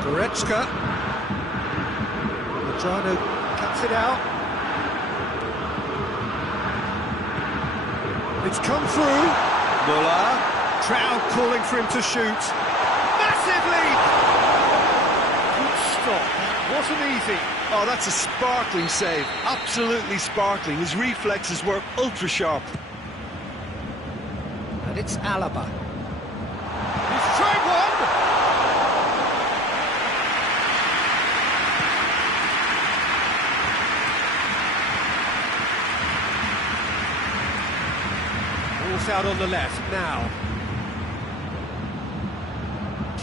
Goretzka. Quadrado cuts it out. It's come through. Muller. Crowd calling for him to shoot. Massive lead! Good stop. That wasn't easy. Oh, that's a sparkling save. Absolutely sparkling. His reflexes were ultra sharp. And it's Alaba. He's tried one! Ball's out on the left now.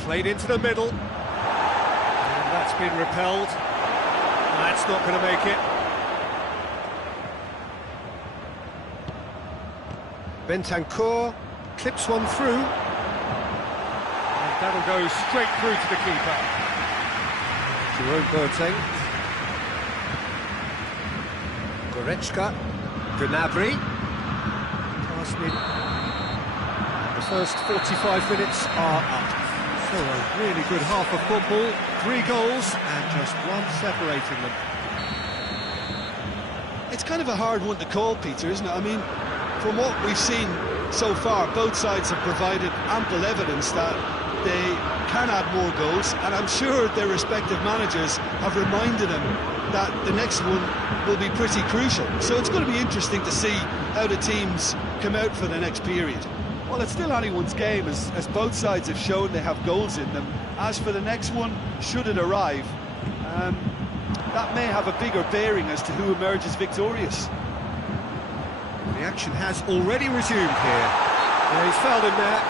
Played into the middle. And that's been repelled. That's not going to make it. Bentancur clips one through. That'll go straight through to the keeper. Jerome Boateng. Goretzka. Gnabry. Pass First 45 minutes are up. So a really good half of football, 3 goals and just one separating them. It's kind of a hard one to call, Peter, isn't it? I mean, from what we've seen so far, both sides have provided ample evidence that they can add more goals, and I'm sure their respective managers have reminded them that the next one will be pretty crucial. So it's going to be interesting to see how the teams come out for the next period. Well, it's still anyone's game, as both sides have shown they have goals in them. As for the next one, should it arrive, that may have a bigger bearing as to who emerges victorious. The action has already resumed here. Yeah, he's fouled him there.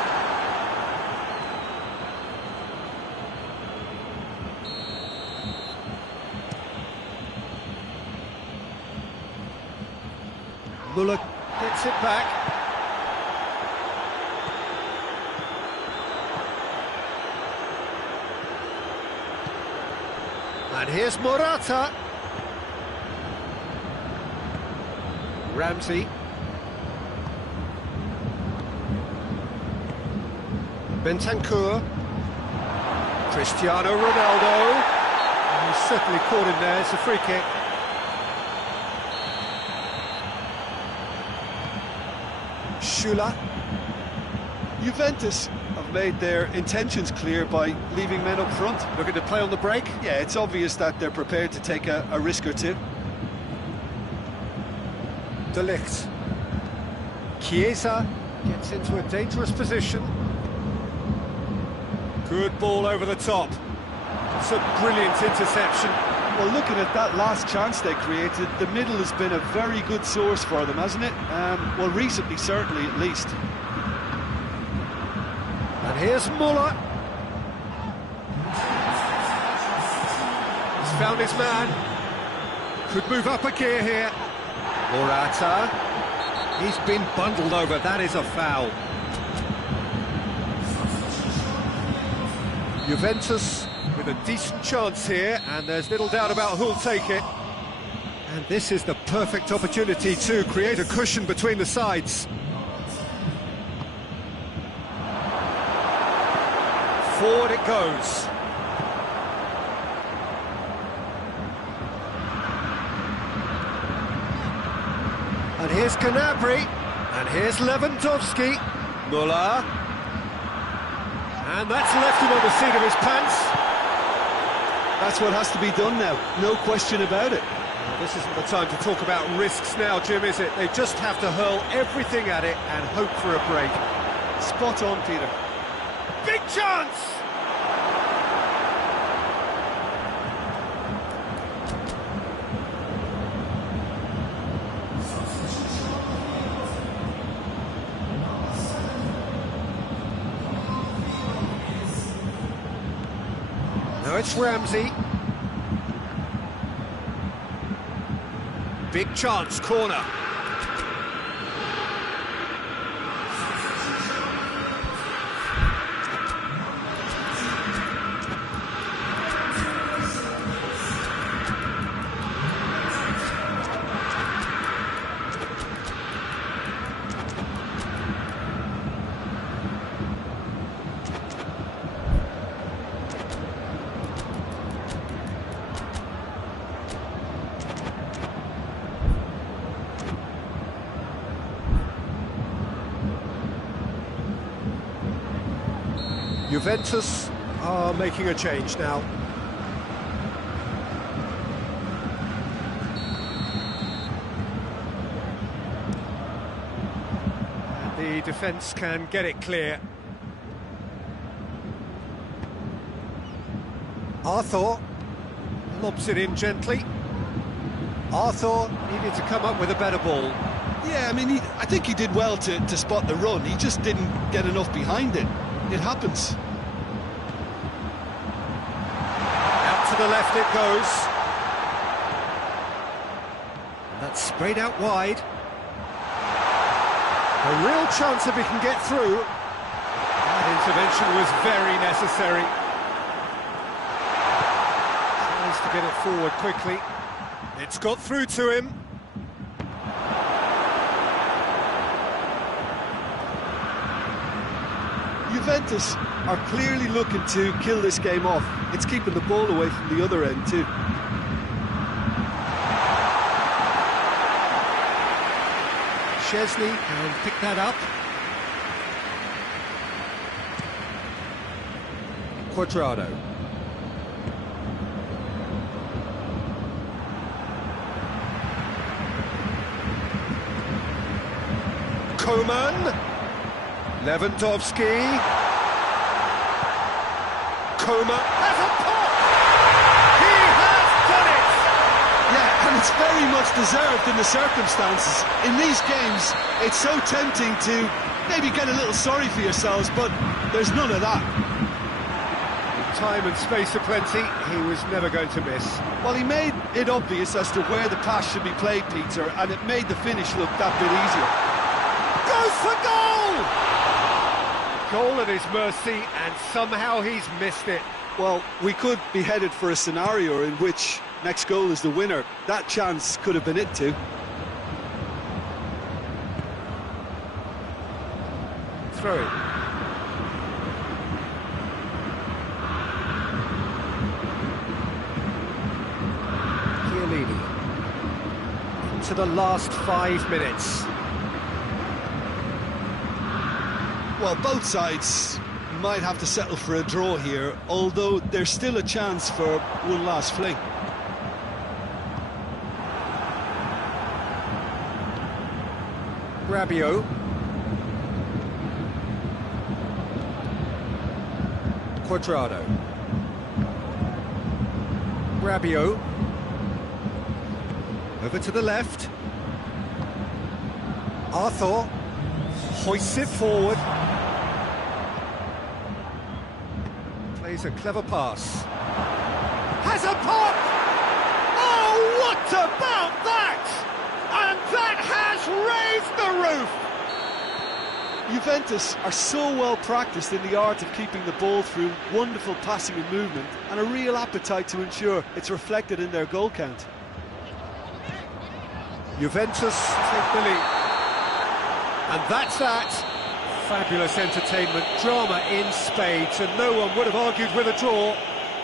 Muller gets it back. And here's Morata. Ramsey. Bentancur. Cristiano Ronaldo. And he's certainly caught him there, it's a free kick. Schüller. Juventus have made their intentions clear by leaving men up front. Looking to play on the break. Yeah, it's obvious that they're prepared to take a risk or two. De Ligt. Chiesa gets into a dangerous position. Good ball over the top. It's a brilliant interception. Well, looking at that last chance they created, the middle has been a very good source for them, hasn't it? Well, recently, certainly, at least. And here's Muller. He's found his man. Could move up a gear here. Morata. He's been bundled over. That is a foul. Juventus with a decent chance here, and there's little doubt about who'll take it. And this is the perfect opportunity to create a cushion between the sides. Forward it goes. And here's Gnabry, and here's Lewandowski. Muller. And that's left him on the seat of his pants. That's what has to be done now, no question about it. Well, this isn't the time to talk about risks now, Jim, is it? They just have to hurl everything at it and hope for a break. Spot on, Peter. Big chance! Now it's Ramsey. Big chance, corner. Juventus are making a change now. And the defence can get it clear. Arthur lobs it in gently. Arthur needed to come up with a better ball. Yeah, I mean, I think he did well to spot the run. He just didn't get enough behind it. It happens. Out to the left it goes. And that's sprayed out wide. A real chance if he can get through. That intervention was very necessary. Tries to get it forward quickly. It's got through to him. Juventus are clearly looking to kill this game off. It's keeping the ball away from the other end too. Chesney can pick that up. Quadrado. Coman. Lewandowski. Coman has a pop! He has done it! Yeah, and it's very much deserved in the circumstances. In these games, it's so tempting to maybe get a little sorry for yourselves, but there's none of that. Time and space aplenty, he was never going to miss. Well, he made it obvious as to where the pass should be played, Peter, and it made the finish look that bit easier. Goes for goal! Goal at his mercy, and somehow he's missed it. Well, we could be headed for a scenario in which next goal is the winner. That chance could have been it too. Throw it. Into the last 5 minutes. Well, both sides might have to settle for a draw here, although there's still a chance for one last fling. Rabiot. Quadrado. Rabiot. Over to the left. Arthur hoists it forward. Plays a clever pass. Has a pop! Oh, what about that? And that has raised the roof! Juventus are so well practiced in the art of keeping the ball through wonderful passing and movement, and a real appetite to ensure it's reflected in their goal count. Juventus take the lead. And that's that. Fabulous entertainment, drama in spades, and no one would have argued with a draw,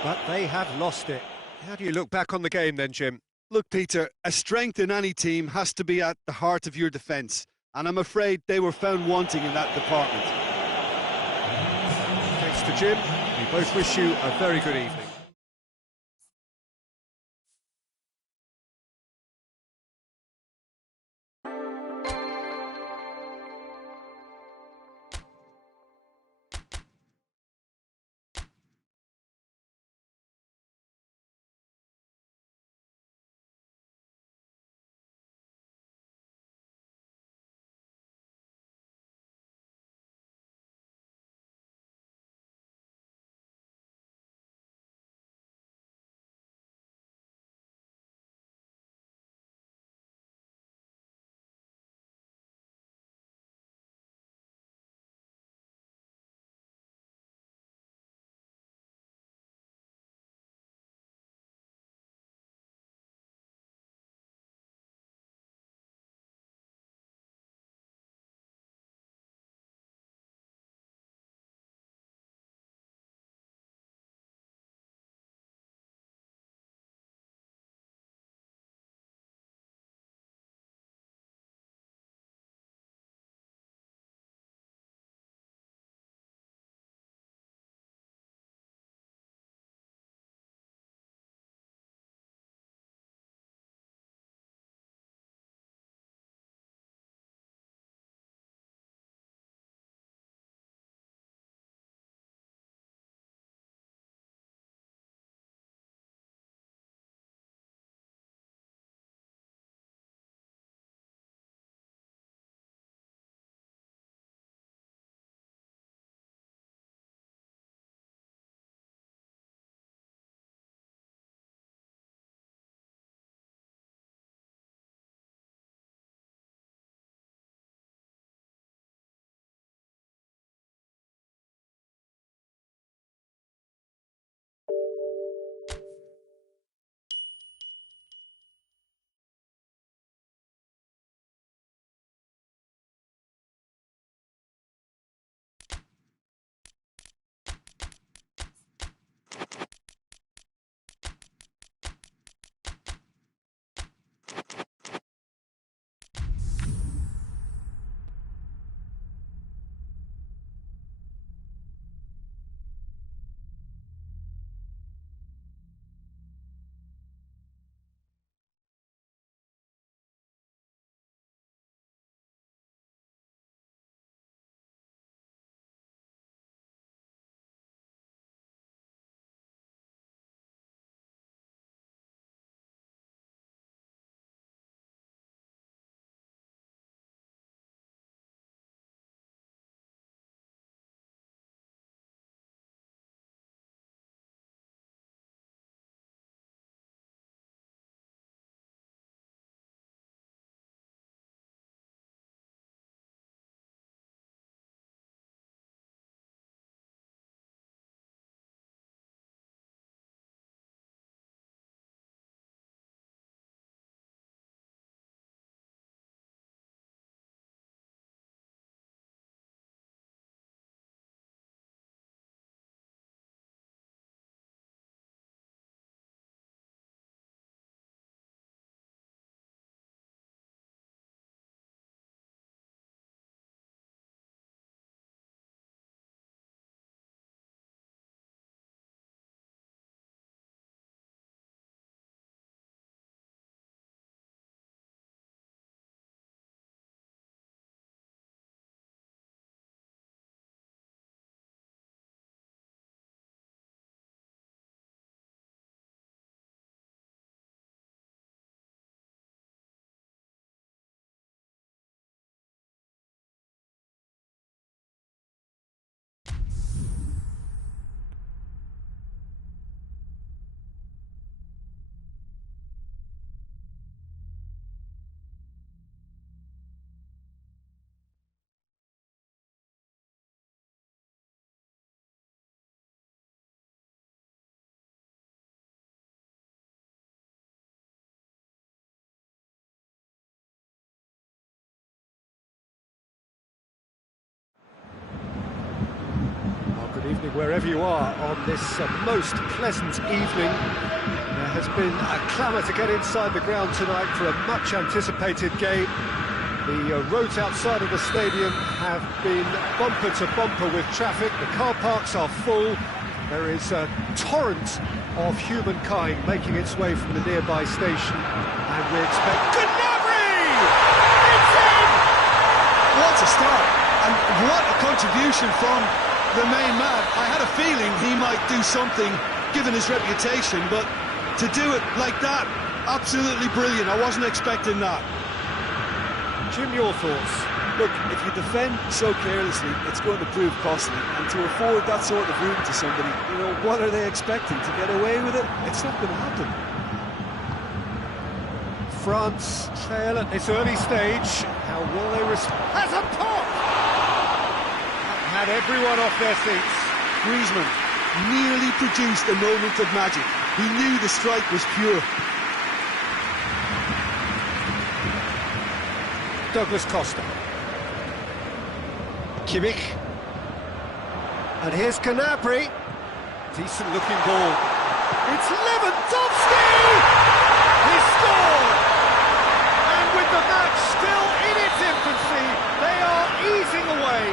but they have lost it. How do you look back on the game then, Jim? Look, Peter, a strength in any team has to be at the heart of your defence, and I'm afraid they were found wanting in that department. Thanks to Jim. We both wish you a very good evening. wherever you are on this most pleasant evening. There has been a clamour to get inside the ground tonight for a much-anticipated game. The roads outside of the stadium have been bumper to bumper with traffic. The car parks are full. There is a torrent of humankind making its way from the nearby station. And we expect... Gnabry! It's in! What a start! And what a contribution from the main man. I had a feeling he might do something, given his reputation, but to do it like that, absolutely brilliant. I wasn't expecting that. Jim, your thoughts? Look, if you defend so carelessly, it's going to prove costly. And to afford that sort of room to somebody, you know, what are they expecting? To get away with it? It's not going to happen. France trail at this early stage. How will they respond? Has a pop! Had everyone off their seats. Griezmann nearly produced a moment of magic. He knew the strike was pure. Douglas Costa. Kimmich. And here's Gnabry. Decent looking ball. It's Lewandowski! He scored! And with the match still in its infancy, they are easing away.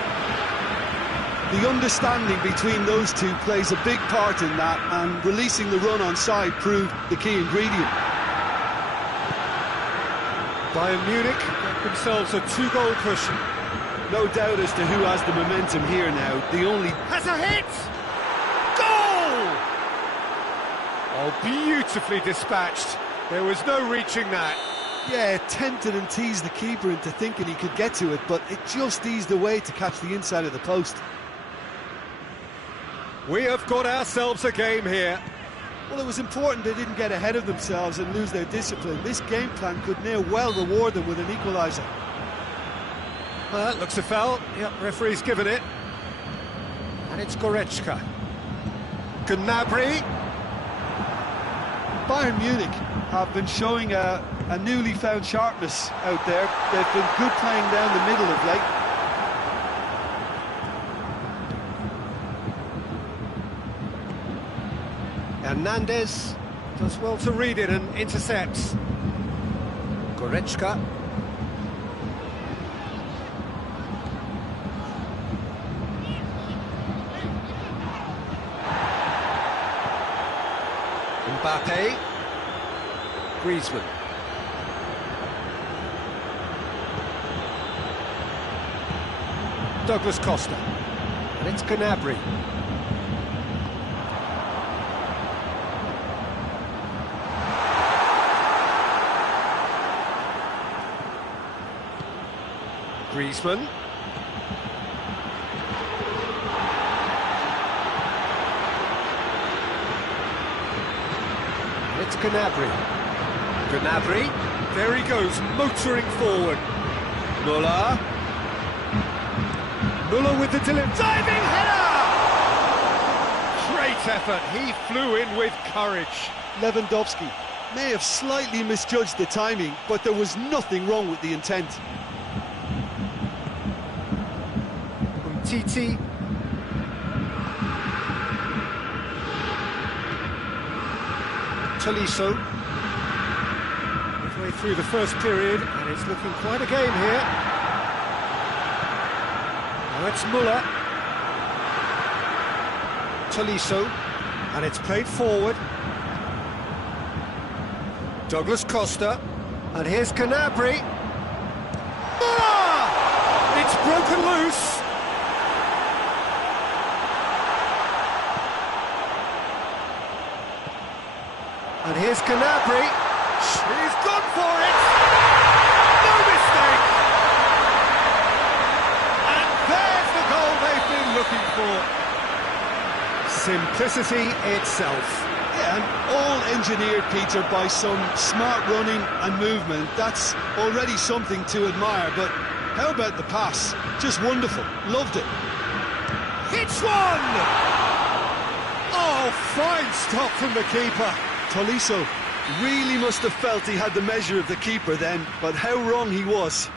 The understanding between those two plays a big part in that, and releasing the run on side proved the key ingredient. Bayern Munich get themselves a 2-goal cushion. No doubt as to who has the momentum here now. The only... Has a hit! Goal! Oh, beautifully dispatched. There was no reaching that. Yeah, tempted and teased the keeper into thinking he could get to it, but it just eased away to catch the inside of the post. We have got ourselves a game here. Well, it was important they didn't get ahead of themselves and lose their discipline. This game plan could now well reward them with an equaliser. Well, that looks a foul. Yep, referee's given it. And it's Goretzka. Gnabry. Bayern Munich have been showing a newly found sharpness out there. They've been good playing down the middle of late. Hernandez does well to read it and intercepts. Goretzka. Mbappe. Griezmann. Douglas Costa. And it's Gnabry. Griezmann. It's Gnabry. Gnabry. There he goes, motoring forward. Müller. Müller with the diving header! Great effort. He flew in with courage. Lewandowski may have slightly misjudged the timing, but there was nothing wrong with the intent. Titi. Tolisso. Midway through the first period, and it's looking quite a game here. Now it's Müller. Tolisso. And it's played forward. Douglas Costa. And here's Gnabry. Müller! It's broken loose. And here's Gnabry. He's gone for it. No mistake. And there's the goal they've been looking for. Simplicity itself. Yeah, and all engineered, Peter, by some smart running and movement. That's already something to admire, but how about the pass? Just wonderful. Loved it. Hits one! Oh, fine stop from the keeper. Tolisso really must have felt he had the measure of the keeper then, but how wrong he was.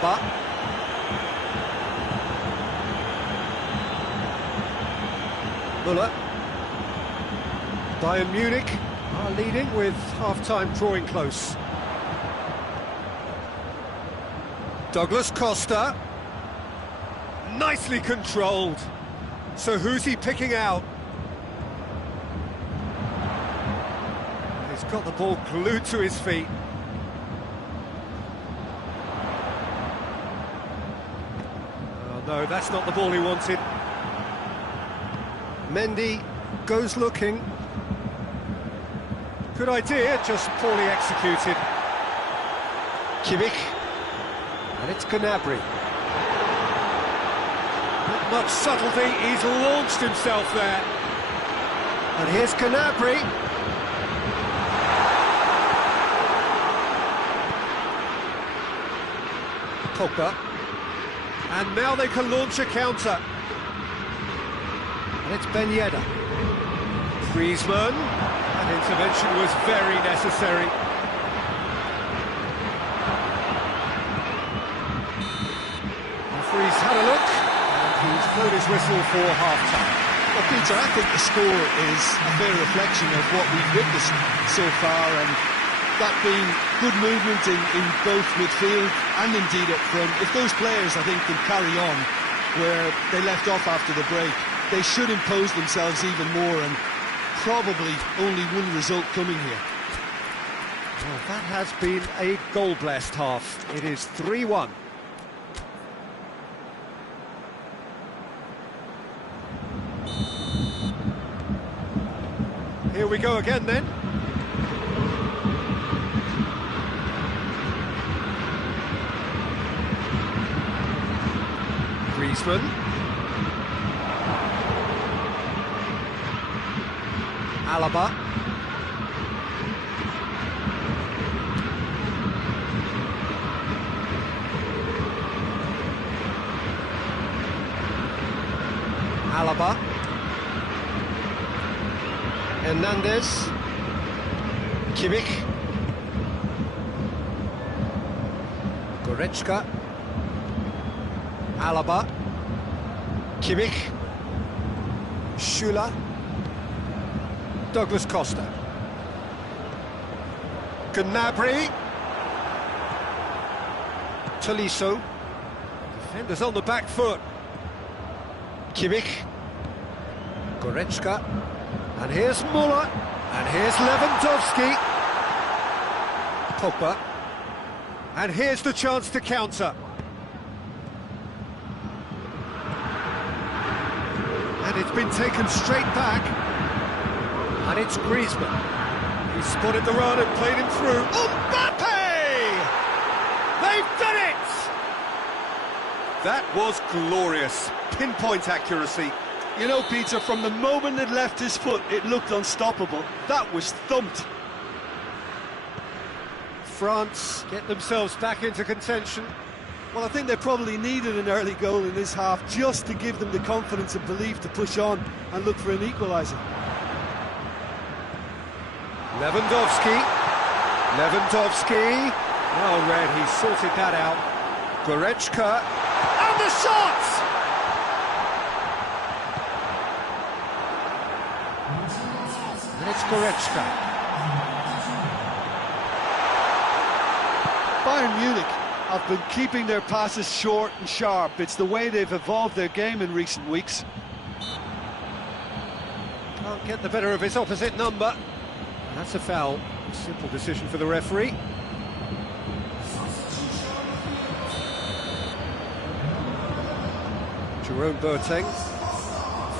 Alaba. Müller. Bayern Munich are leading with half-time drawing close. Douglas Costa. Nicely controlled. So who's he picking out? He's got the ball glued to his feet. Oh no, that's not the ball he wanted. Mendy goes looking. Good idea, just poorly executed. Kimmich. And it's Gnabry. Not much subtlety, he's launched himself there. And here's Gnabry. Pogba. And now they can launch a counter. And it's Ben Yedder. Griezmann. That intervention was very necessary. Referee's had a look, and he's blown his whistle for half-time. Well, Peter, I think the score is a fair reflection of what we've witnessed so far, and that being good movement in both midfield and indeed up front. If those players, I think, can carry on where they left off after the break, they should impose themselves even more, and probably only one result coming here. Well, that has been a goal-blessed half. It is 3-1. Here we go again then. Griezmann. Alaba. Alaba. Hernandez. Kimmich. Goretzka. Alaba. Kimmich. Schüller. Douglas Costa. Gnabry. Tolisso. Defenders on the back foot. Kimmich. Goretzka. And here's Müller. And here's Lewandowski. Pogba. And here's the chance to counter. And it's been taken straight back. And it's Griezmann. He spotted the run and played him through. Mbappe! They've done it! That was glorious. Pinpoint accuracy. You know, Peter, from the moment it left his foot, it looked unstoppable. That was thumped. France get themselves back into contention. Well, I think they probably needed an early goal in this half just to give them the confidence and belief to push on and look for an equaliser. Lewandowski. Well read, he sorted that out. Goretzka. And the shot! And it's Goretzka. Bayern Munich have been keeping their passes short and sharp. It's the way they've evolved their game in recent weeks. Can't get the better of his opposite number. That's a foul. Simple decision for the referee. Jerome Boateng.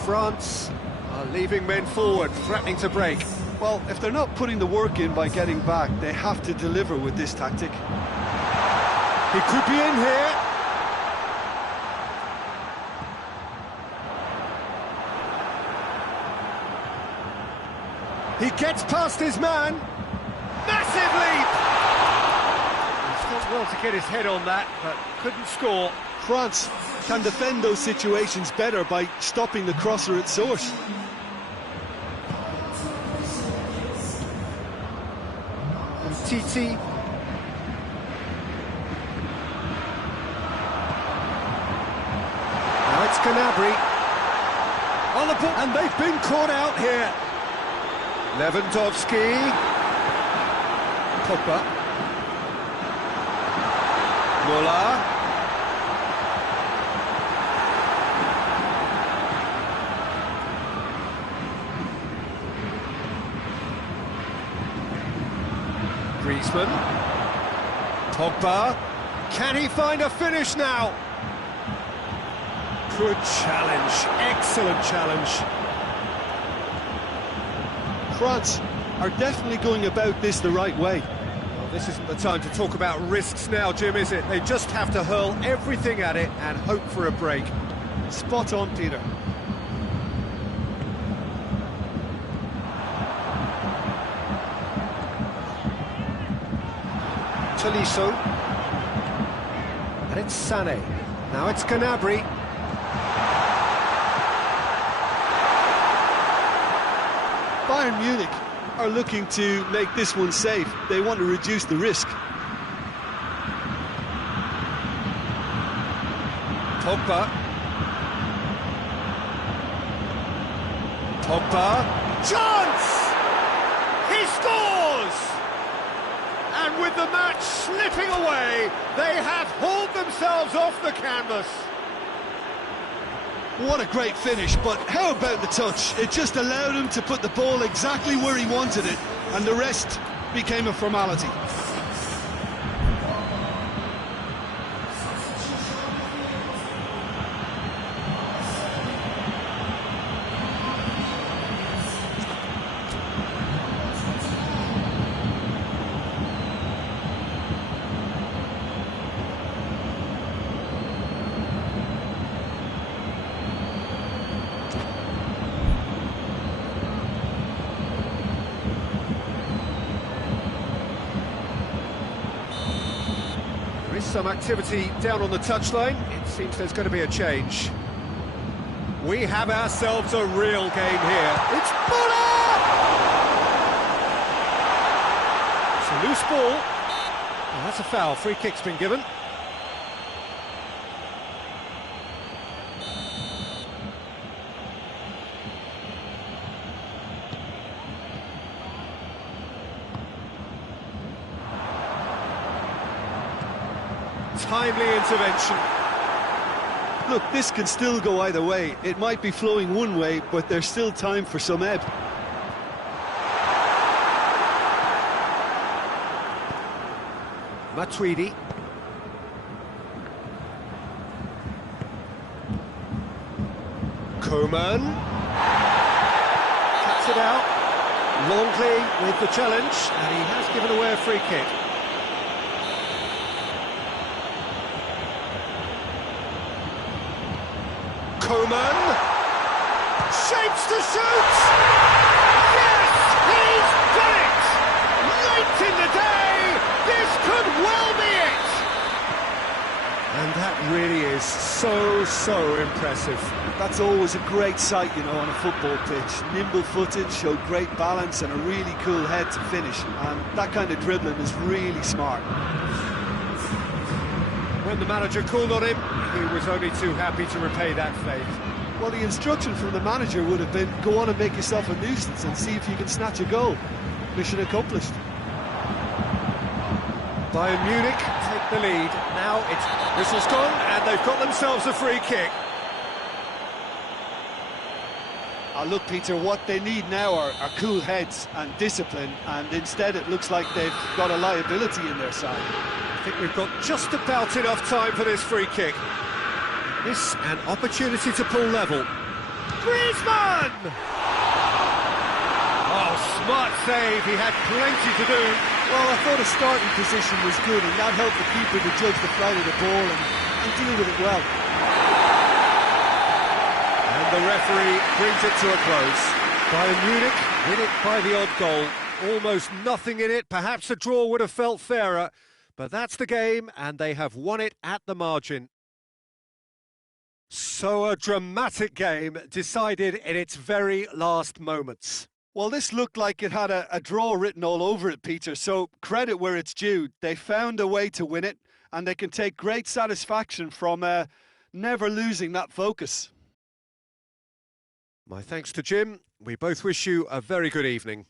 France are leaving men forward, threatening to break. Well, if they're not putting the work in by getting back, they have to deliver with this tactic. He could be in here. He gets past his man. Massive leap! He's done well to get his head on that, but couldn't score. France can defend those situations better by stopping the crosser at source. Titi. Gnabry. On the ball, and they've been caught out here. Lewandowski. Pogba. Muller. Griezmann. Pogba. Can he find a finish now? Good challenge, excellent challenge. France are definitely going about this the right way. Well, this isn't the time to talk about risks now, Jim, is it? They just have to hurl everything at it and hope for a break. Spot on, Peter. Tolisso. And it's Sané. Now it's Gnabry. Bayern Munich are looking to make this one safe. They want to reduce the risk. Pogba. Pogba. Chance! He scores! And with the match slipping away, they have hauled themselves off the canvas. What a great finish, but how about the touch? It just allowed him to put the ball exactly where he wanted it, and the rest became a formality. Some activity down on the touchline. It seems there's going to be a change. We have ourselves a real game here. It's Muller! It's a loose ball. Oh, that's a foul. Free kick's been given. Timely intervention. Look, this can still go either way. It might be flowing one way, but there's still time for some ebb. Matuidi. Koeman. Cuts it out. Longley with the challenge, and he has given away a free kick. Koeman shapes to shoot! Yes, he's done it! Late in the day, this could well be it! And that really is so impressive. That's always a great sight, you know, on a football pitch. Nimble-footed, showed great balance and a really cool head to finish. And that kind of dribbling is really smart. When the manager called on him, he was only too happy to repay that faith. Well, the instruction from the manager would have been, go on and make yourself a nuisance and see if you can snatch a goal. Mission accomplished. Bayern Munich take the lead. Now it's whistle's gone, and they've got themselves a free kick. Look, Peter, what they need now are cool heads and discipline, and instead it looks like they've got a liability in their side. I think we've got just about enough time for this free kick. This an opportunity to pull level. Griezmann! Oh, smart save. He had plenty to do. Well, I thought his starting position was good, and that helped the keeper to judge the flight of the ball and deal with it well. And the referee brings it to a close. Bayern Munich win it by the odd goal. Almost nothing in it. Perhaps a draw would have felt fairer. But that's the game, and they have won it at the margin. So a dramatic game decided in its very last moments. Well, this looked like it had a draw written all over it, Peter, so credit where it's due. They found a way to win it, and they can take great satisfaction from never losing that focus. My thanks to Jim. We both wish you a very good evening.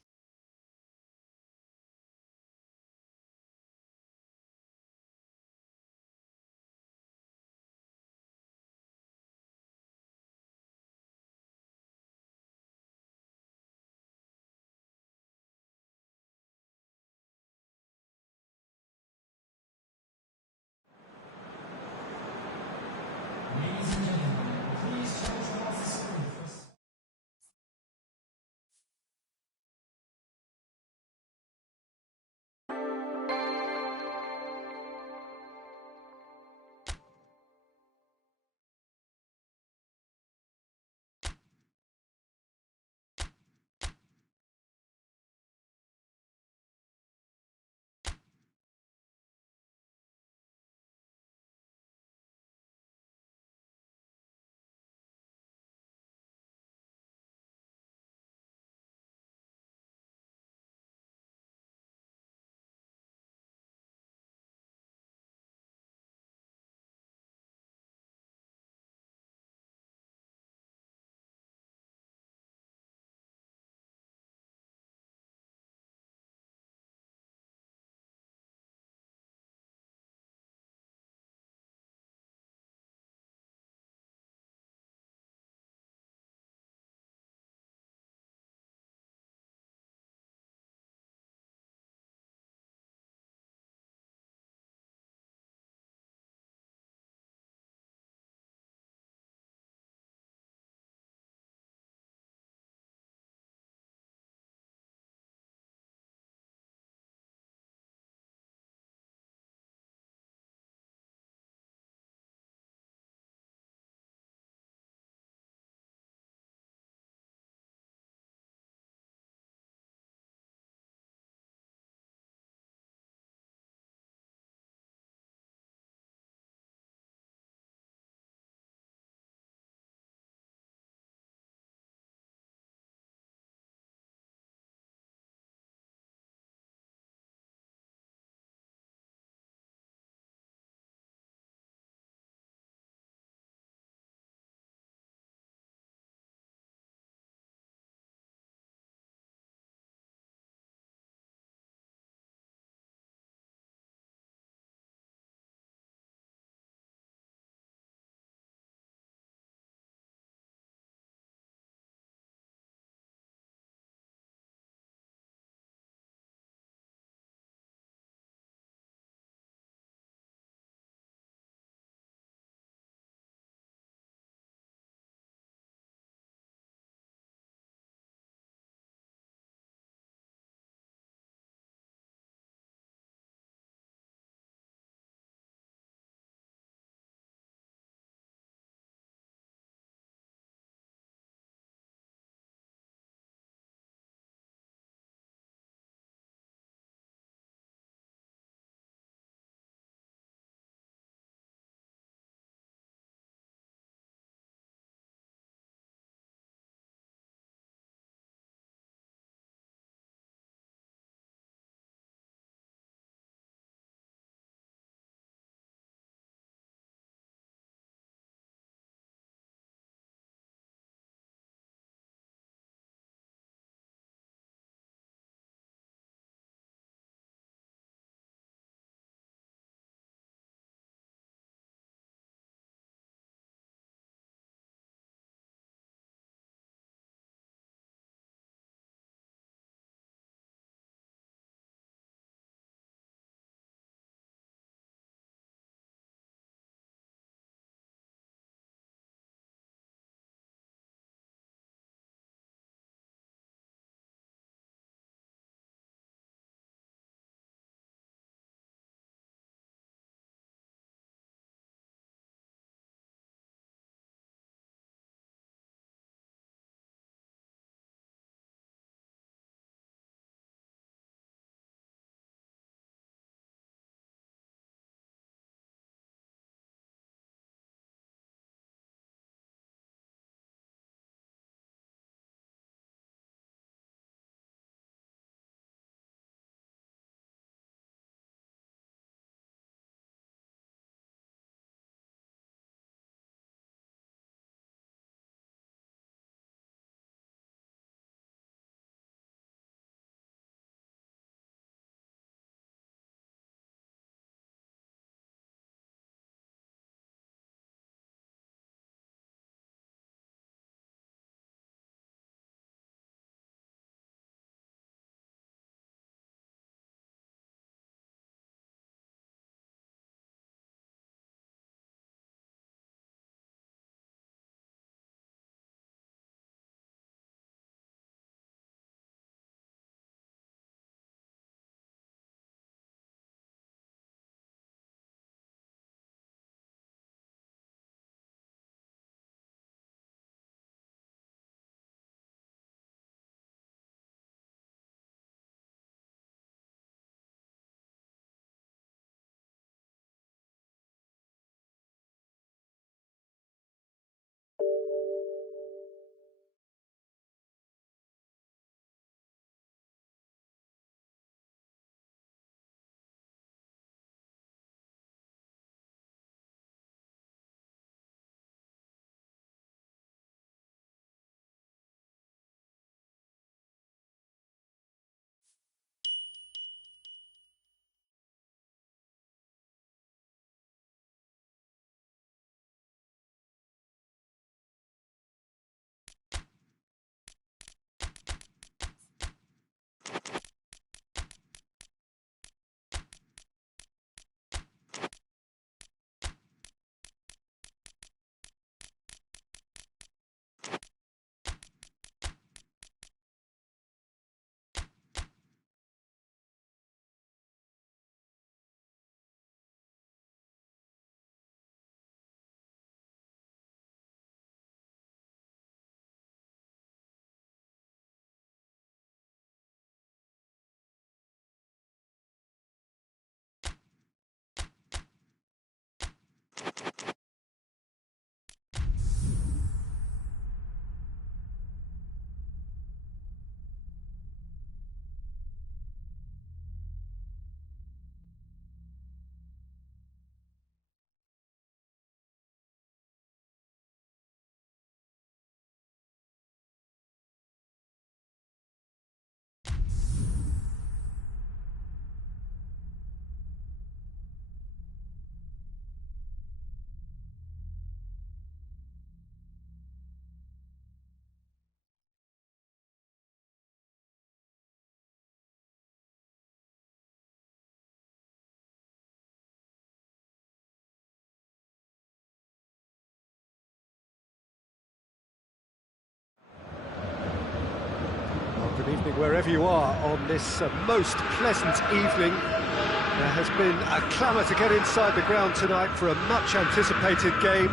Good evening wherever you are on this most pleasant evening. There has been a clamour to get inside the ground tonight for a much anticipated game.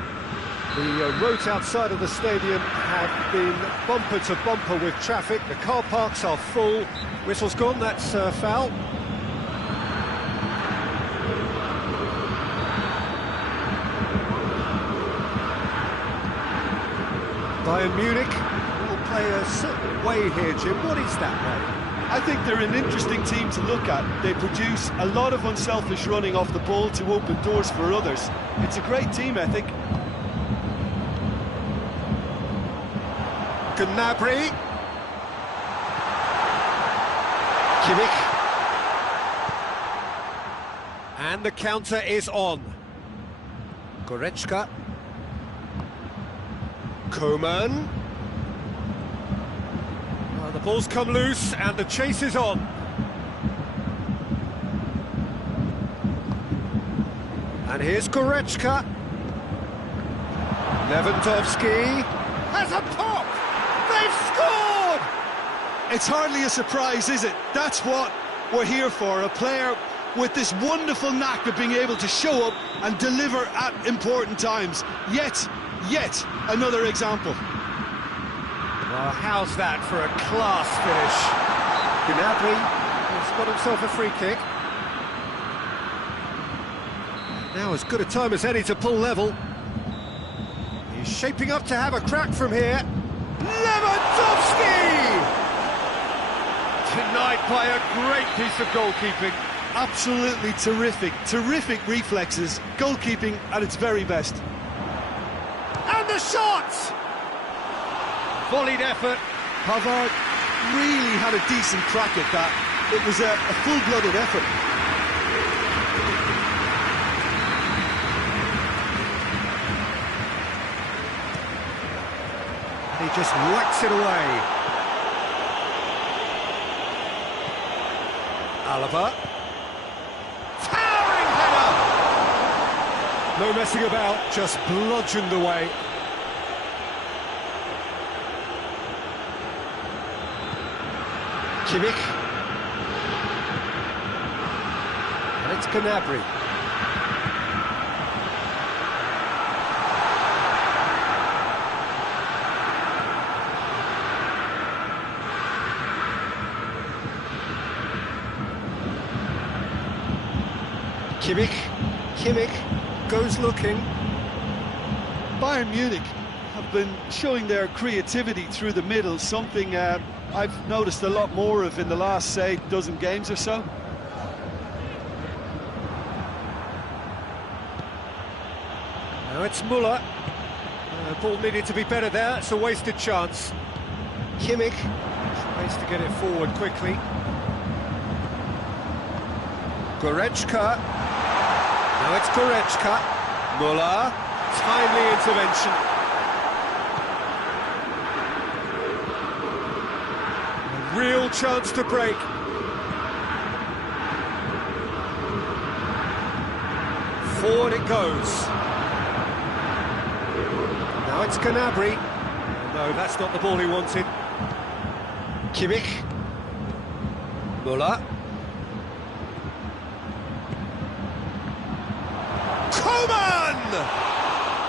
The roads outside of the stadium have been bumper to bumper with traffic. The car parks are full. Whistle's gone, that's foul. Bayern Munich will play a certain way here, Jim. What is that way? I think they're an interesting team to look at. They produce a lot of unselfish running off the ball to open doors for others. It's a great team ethic. Gnabry. Kimmich. And the counter is on. Goretzka. Coman. Well, the ball's come loose and the chase is on. And here's Goretzka. Lewandowski has a pop! They've scored! It's hardly a surprise, is it? That's what we're here for, a player with this wonderful knack of being able to show up and deliver at important times. Yet another example. Well, how's that for a class finish? Gnabry has got himself a free kick. Now as good a time as any to pull level. He's shaping up to have a crack from here. Lewandowski! Denied by a great piece of goalkeeping. Absolutely terrific reflexes, goalkeeping at its very best. And the shot! Volleyed effort. Pavard really had a decent crack at that. It was a full-blooded effort. He just whacks it away. Alaba. Towering header! No messing about, just bludgeoned away. Kimmich. And it's Gnabry. Kimmich goes looking. Bayern Munich have been showing their creativity through the middle, something I've noticed a lot more of in the last, say, dozen games or so. Now it's Müller. Ball needed to be better there, it's a wasted chance. Kimmich tries to get it forward quickly. Goretzka. Now it's Goretzka. Müller. Timely intervention. A real chance to break. Forward it goes. Now it's Gnabry. No, that's not the ball he wanted. Kimmich. Müller.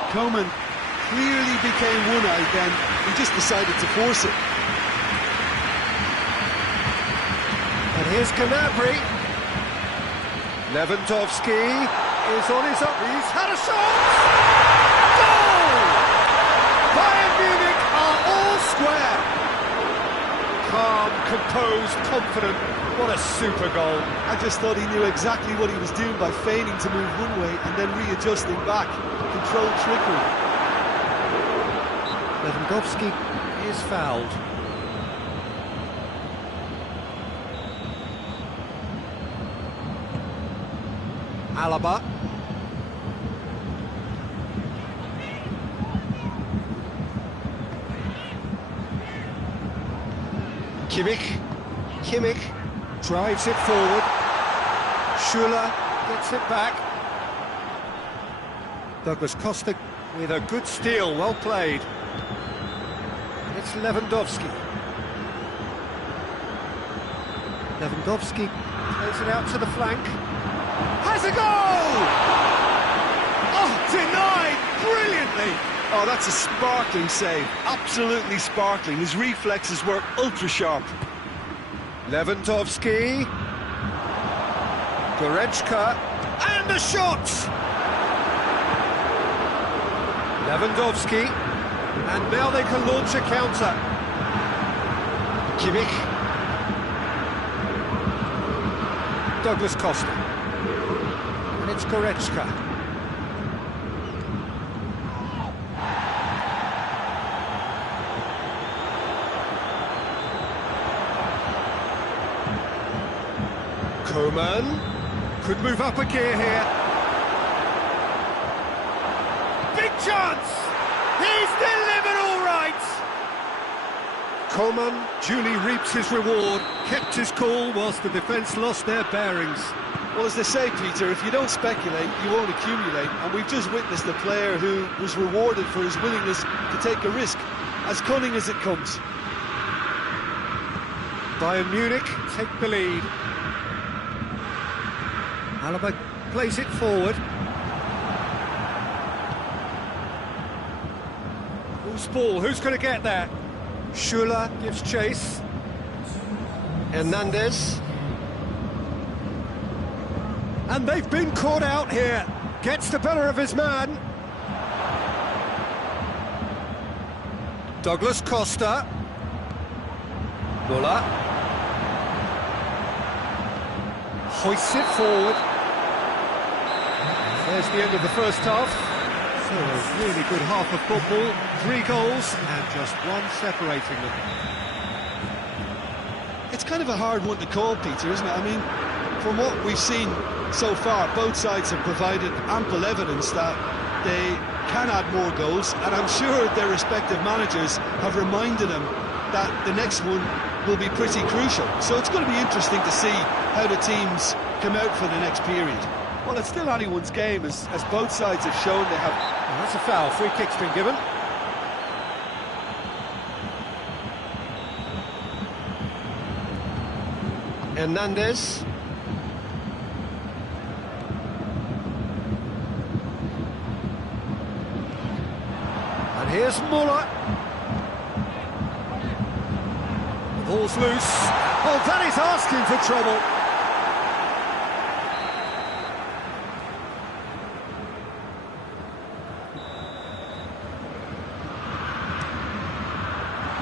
Coman clearly became one-eyed then. He just decided to force it. And here's Gnabry. Lewandowski is on his up. He's had a shot! Goal! Bayern Munich are all square. Calm, composed, confident. What a super goal. I just thought he knew exactly what he was doing by feigning to move one way and then readjusting back. Controlled trickery. Lewandowski is fouled. Alaba. Kimmich drives it forward. Schuller gets it back. Douglas Costa with a good steal, well played. And it's Lewandowski. Lewandowski plays it out to the flank. Has a goal! Oh, denied brilliantly! Oh, that's a sparkling save. Absolutely sparkling. His reflexes were ultra-sharp. Lewandowski. Goretzka. And the shot! Lewandowski. And now they can launch a counter. Kimmich. Douglas Costa. And it's Goretzka. Coman could move up a gear here. Big chance! He's delivered all right! Coman duly reaps his reward, kept his cool whilst the defence lost their bearings. Well, as they say, Peter, if you don't speculate, you won't accumulate. And we've just witnessed a player who was rewarded for his willingness to take a risk, as cunning as it comes. Bayern Munich take the lead. Alaba plays it forward. Loose ball, who's going to get there? Schuller gives chase. Hernandez. And they've been caught out here. Gets the better of his man. Douglas Costa. Muller. Hoists it forward. There's the end of the first half. So a really good half of football. 3 goals and just one separating them. It's kind of a hard one to call, Peter, isn't it? I mean, from what we've seen so far, both sides have provided ample evidence that they can add more goals, and I'm sure their respective managers have reminded them that the next one will be pretty crucial. So it's going to be interesting to see how the teams come out for the next period. Well, it's still anyone's game, as both sides have shown they have. Well, that's a foul. Free kick's been given. Hernandez. And here's Muller. The ball's loose. Oh, that is asking for trouble.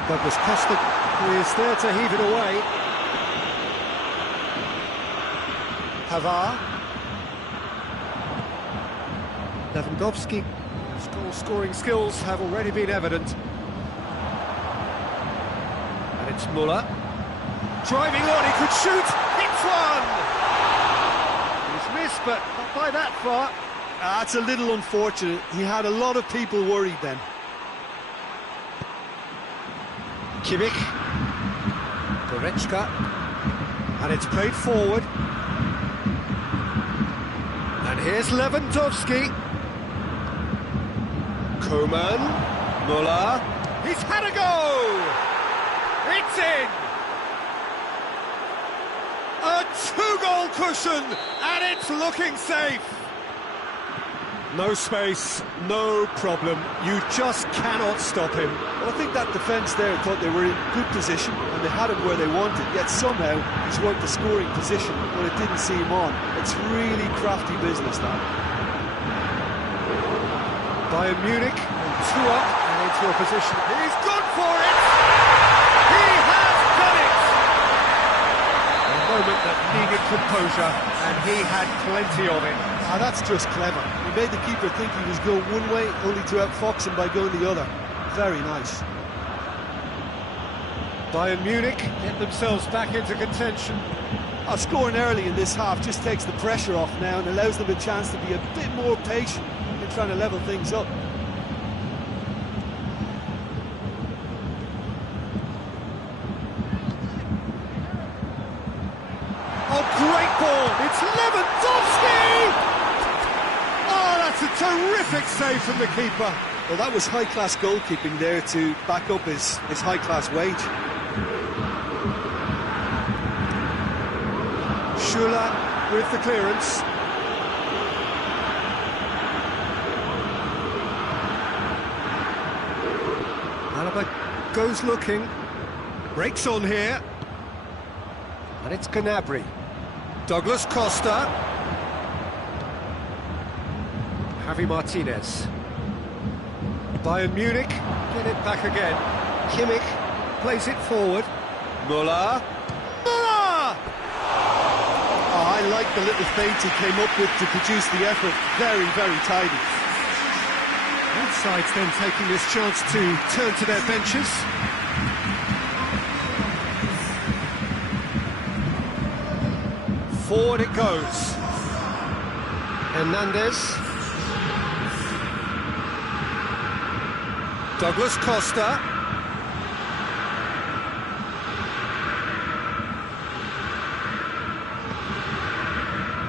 Douglas Costa is there to heave it away. Pavard. Lewandowski. His goal-scoring skills have already been evident. And it's Muller. Driving on, he could shoot. Hits one! He's missed, but not by that far. That's a little unfortunate. He had a lot of people worried then. Kimmich. Goretzka. And it's played forward. And here's Lewandowski. Coman. Muller. He's had a go! It's in! A 2-goal cushion, and it's looking safe. No space, no problem. You just cannot stop him. Well, I think that defence there thought they were in good position and they had him where they wanted, yet somehow he's worked the scoring position when it didn't see him on. It's really crafty business, that. Bayern Munich, and 2 up and into a position. He's gone for it! He has done it! A moment that needed composure, and he had plenty of it. Ah, that's just clever. He made the keeper think he was going one way, only to outfox him by going the other. Very nice. Bayern Munich get themselves back into contention. Scoring early in this half just takes the pressure off now and allows them a chance to be a bit more patient in trying to level things up. Oh, great ball! It's Lewandowski! Oh, that's a terrific save from the keeper. Well, that was high-class goalkeeping there to back up his high-class wage. Dixuha with the clearance. Alaba goes looking, breaks on here, and it's Gnabry. Douglas Costa. Javi Martinez. Bayern Munich get it back again. Kimmich plays it forward. Müller. Müller! Oh, I like the little feint he came up with to produce the effort. Very, very tidy. Both sides then taking this chance to turn to their benches. Forward it goes. Hernandez. Douglas Costa.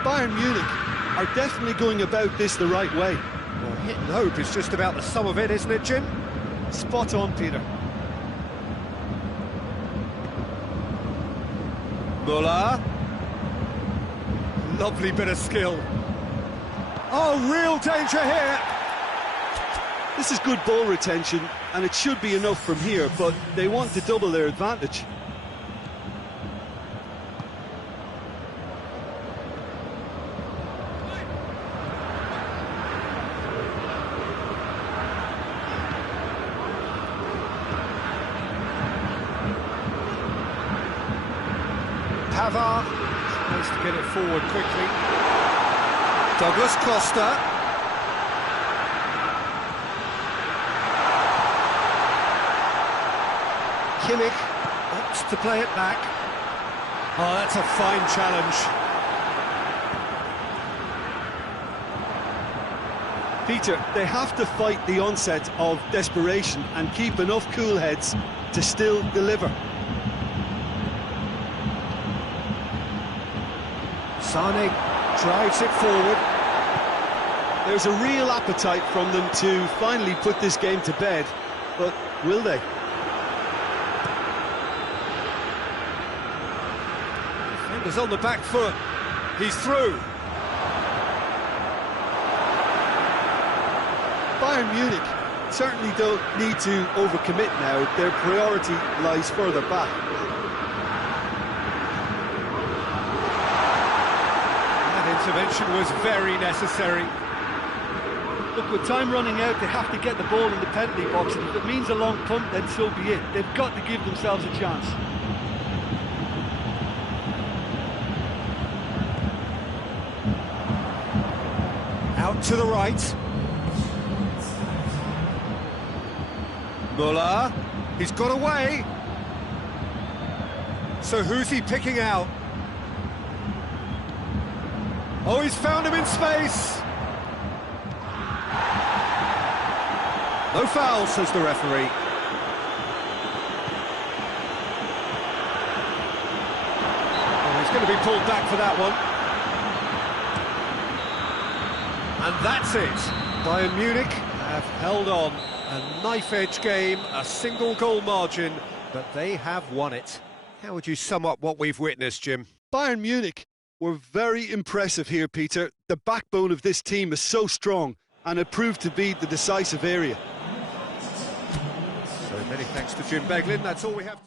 Bayern Munich are definitely going about this the right way. Well, hit and hope is just about the sum of it, isn't it, Jim? Spot on, Peter. Müller. Lovely bit of skill. Oh, real danger here. This is good ball retention, and it should be enough from here, but they want to double their advantage. Pavard tries to get it forward quickly. Douglas Costa. Kimmich opts to play it back. Oh, that's a fine challenge. Peter, they have to fight the onset of desperation and keep enough cool heads to still deliver. Sane drives it forward. There's a real appetite from them to finally put this game to bed, but will they? Defender's on the back foot. He's through. Bayern Munich certainly don't need to overcommit now. Their priority lies further back. That intervention was very necessary. Look, with time running out, they have to get the ball in the penalty box, and if it means a long punt, then so be it. They've got to give themselves a chance. Out to the right. Müller, he's got away. So who's he picking out? Oh, he's found him in space. No foul, says the referee. Oh, he's going to be pulled back for that one. And that's it. Bayern Munich have held on. A knife-edge game, a single goal margin, but they have won it. How would you sum up what we've witnessed, Jim? Bayern Munich were very impressive here, Peter. The backbone of this team is so strong, and it proved to be the decisive area. So many thanks to Jim Beglin. That's all we have.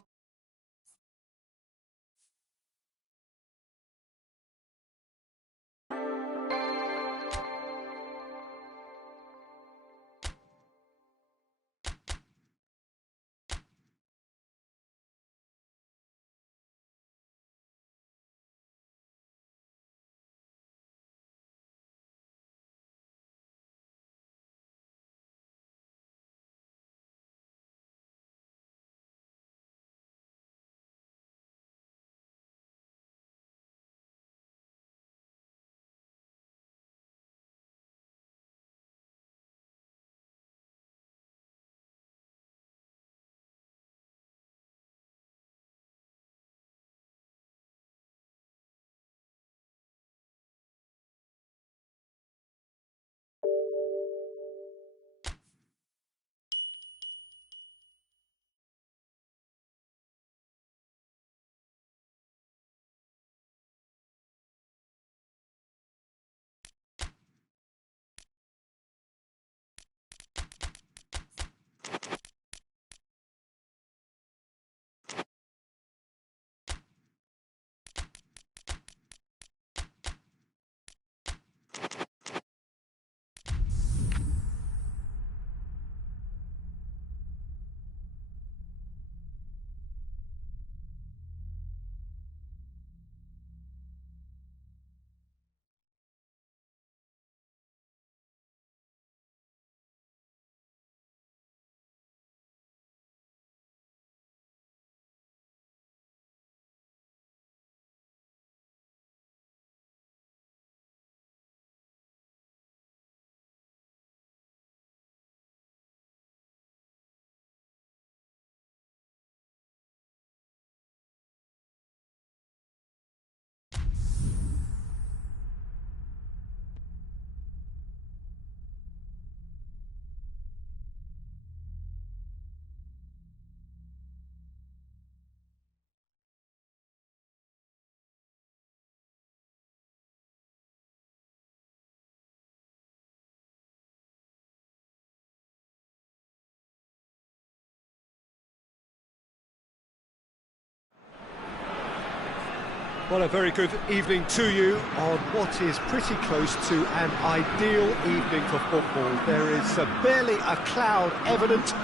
Well, a very good evening to you on what is pretty close to an ideal evening for football. There is barely a cloud evident.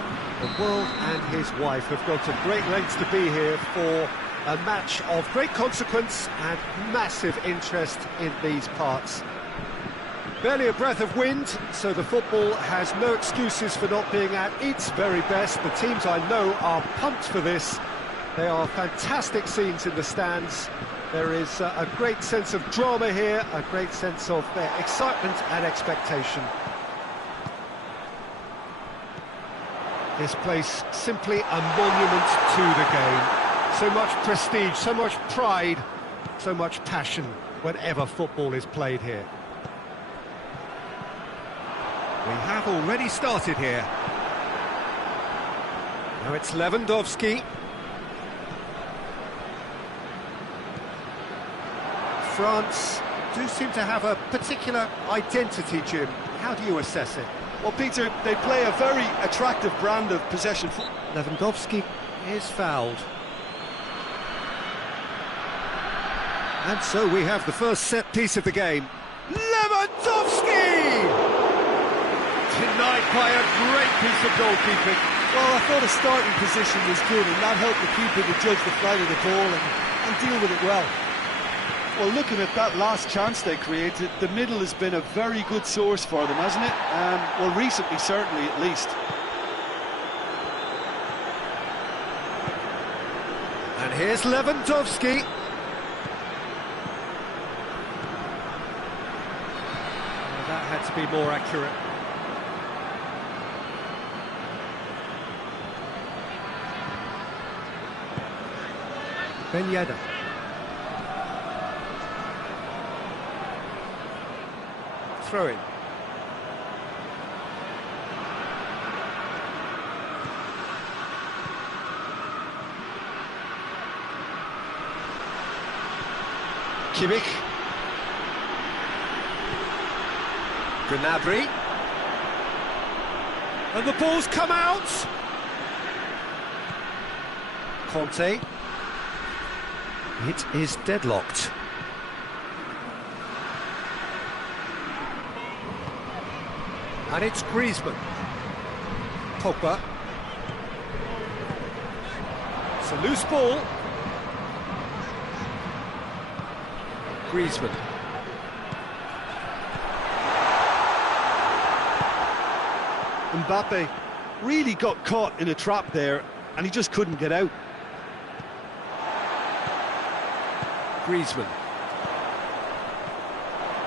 The world and his wife have gone to great lengths to be here for a match of great consequence and massive interest in these parts. Barely a breath of wind, so the football has no excuses for not being at its very best. The teams I know are pumped for this. They are fantastic scenes in the stands. There is a great sense of drama here, a great sense of excitement and expectation. This place simply a monument to the game. So much prestige, so much pride, so much passion whenever football is played here. We have already started here. Now it's Lewandowski. France do seem to have a particular identity, Jim. How do you assess it? Well, Peter, they play a very attractive brand of possession. Lewandowski is fouled. And so we have the first set piece of the game. Lewandowski! Denied by a great piece of goalkeeping. Well, I thought the starting position was good, and that helped the keeper to judge the flight of the ball and deal with it well. Well, looking at that last chance they created, the middle has been a very good source for them, hasn't it? Well, recently, certainly, at least. And here's Lewandowski. Well, that had to be more accurate. Ben Yedder. Throw in. Kimmich. Gnabry. And the ball's come out. Conte. It is deadlocked. And it's Griezmann. Pogba. It's a loose ball. Griezmann. Mbappe really got caught in a trap there, and he just couldn't get out. Griezmann.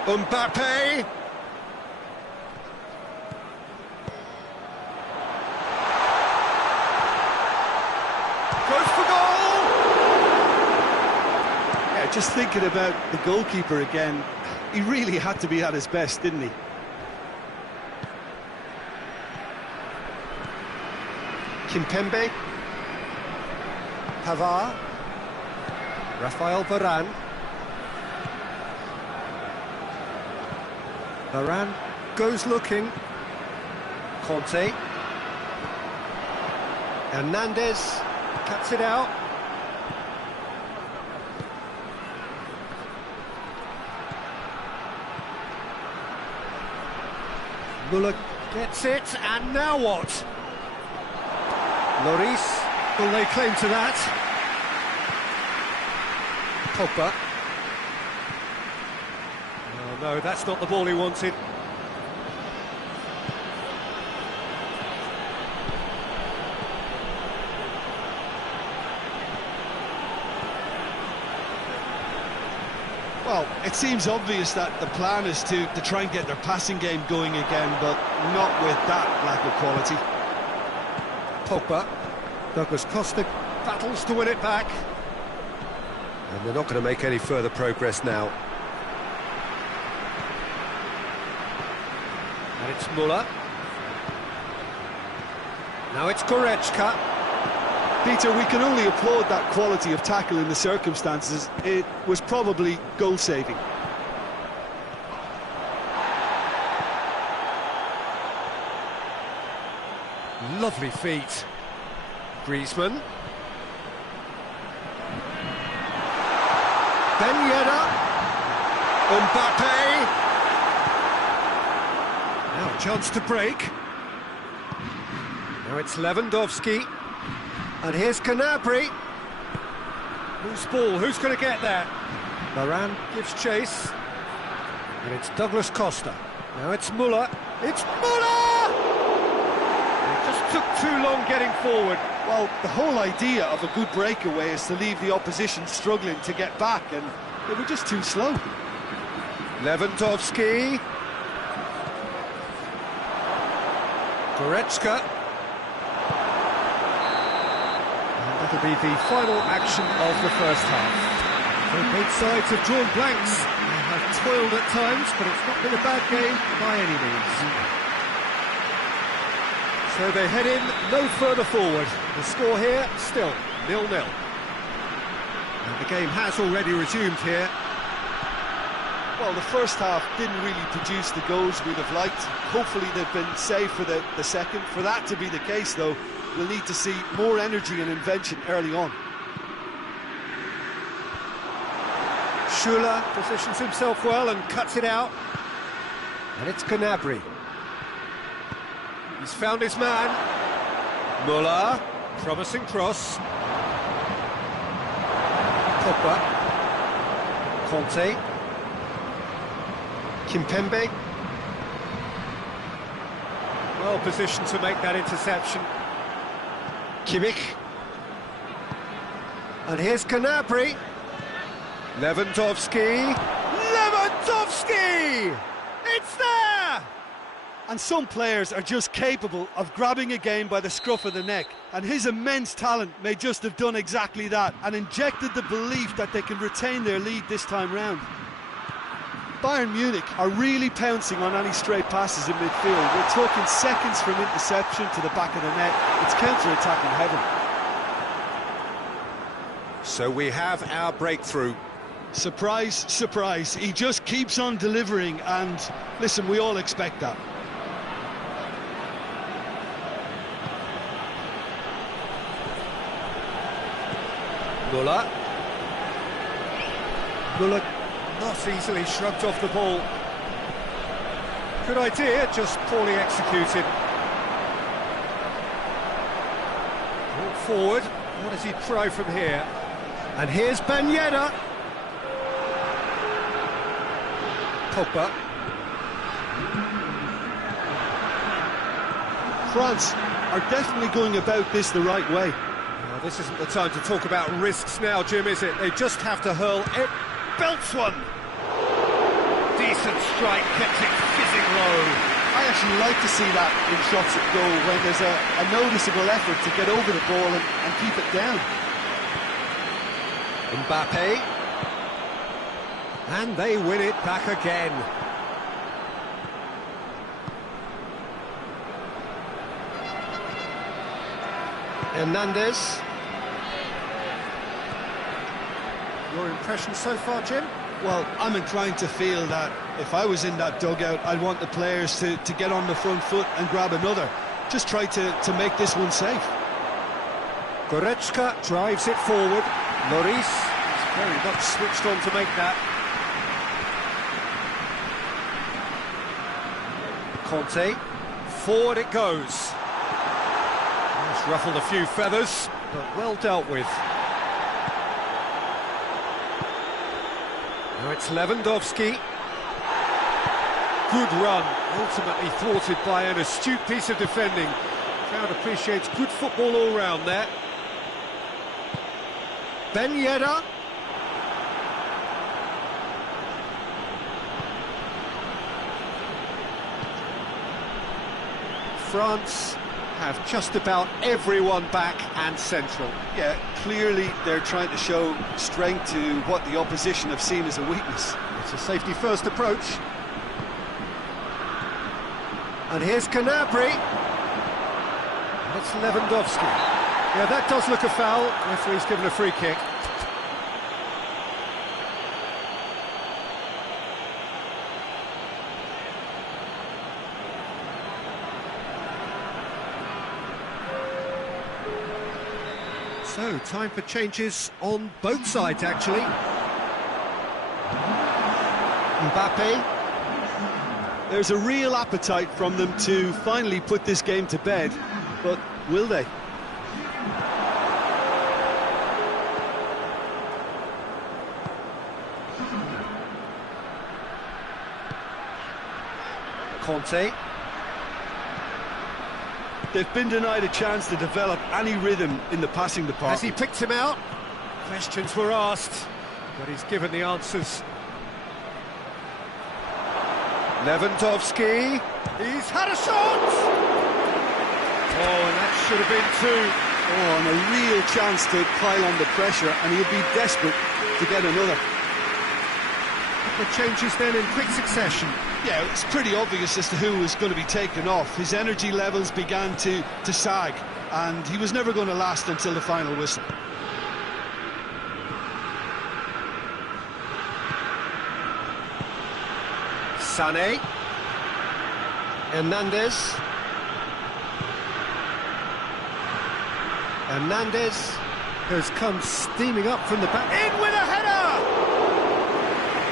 Mbappe. Goes for goal! Yeah, just thinking about the goalkeeper again, he really had to be at his best, didn't he? Kimpembe. Pavard. Rafael Varane. Varane goes looking. Conte. Hernandez cuts it out. Muller gets it, and now what? Lloris, will lay claim to that? Pogba. Oh no, that's not the ball he wanted. Well, it seems obvious that the plan is to try and get their passing game going again, but not with that lack of quality. Pogba. Douglas Costa battles to win it back. And they're not going to make any further progress now. And it's Muller. Now it's Goretzka. Peter, we can only applaud that quality of tackle in the circumstances. It was probably goal-saving. Lovely feet. Griezmann. Ben Yedder. Mbappe. Now a chance to break. Now it's Lewandowski. And here's Gnabry. Loose ball, who's going to get that? Varane gives chase. And it's Douglas Costa. Now it's Muller. It's Muller! It just took too long getting forward. Well, the whole idea of a good breakaway is to leave the opposition struggling to get back, and they were just too slow. Lewandowski. Goretzka. And that'll be the final action of the first half. So both sides have drawn blanks. They have toiled at times, but it's not been a bad game by any means. So they head in no further forward. The score here, still 0-0. And the game has already resumed here. Well, the first half didn't really produce the goals we'd have liked. Hopefully they've been saved for the second. For that to be the case, though, we'll need to see more energy and invention early on. Schuller positions himself well and cuts it out. And it's Gnabry. He's found his man. Muller, promising cross. Pogba. Conte. Kimpembe. Well positioned to make that interception. Kimmich. And here's Gnabry. Lewandowski. Lewandowski! It's there! And some players are just capable of grabbing a game by the scruff of the neck, and his immense talent may just have done exactly that and injected the belief that they can retain their lead this time round. Bayern Munich are really pouncing on any stray passes in midfield. We're talking seconds from interception to the back of the net. It's counter-attacking heaven. So we have our breakthrough. Surprise, surprise. He just keeps on delivering, and listen, we all expect that. Muller. Muller not easily shrugged off the ball. Good idea, just poorly executed. Brought forward. What does he try from here? And here's Ben Yedder. Pogba. France are definitely going about this the right way. Well, this isn't the time to talk about risks now, Jim, is it? They just have to hurl it. Belts one! Decent strike, kept it fizzing low. I actually like to see that in shots at goal when there's a noticeable effort to get over the ball and keep it down. Mbappe. And they win it back again. Hernandez. Your impression so far, Jim? Well, I'm inclined to feel that if I was in that dugout, I'd want the players to get on the front foot and grab another. Just try to make this one safe. Goretzka drives it forward. Lloris is very much switched on to make that. Conte, forward it goes. It's ruffled a few feathers, but well dealt with. Now it's Lewandowski. Good run, ultimately thwarted by an astute piece of defending. Crowd appreciates good football all round there. Ben Yedder. France have just about everyone back and central. Yeah, clearly they're trying to show strength to what the opposition have seen as a weakness. It's a safety-first approach. And here's Gnabry. And it's Lewandowski. Yeah, that does look a foul. Referee's given a free kick. So, time for changes on both sides, actually. Mbappe. There's a real appetite from them to finally put this game to bed, but will they? Conte. They've been denied a chance to develop any rhythm in the passing department. Has he picked him out? Questions were asked, but he's given the answers. Lewandowski. He's had a shot! Oh, and that should have been two. Oh, and a real chance to pile on the pressure, and he'll be desperate to get another. The changes then in quick succession. Yeah, it's pretty obvious as to who was going to be taken off. His energy levels began to sag, and he was never going to last until the final whistle. Sané. Hernandez. Hernandez has come steaming up from the back. In with a header!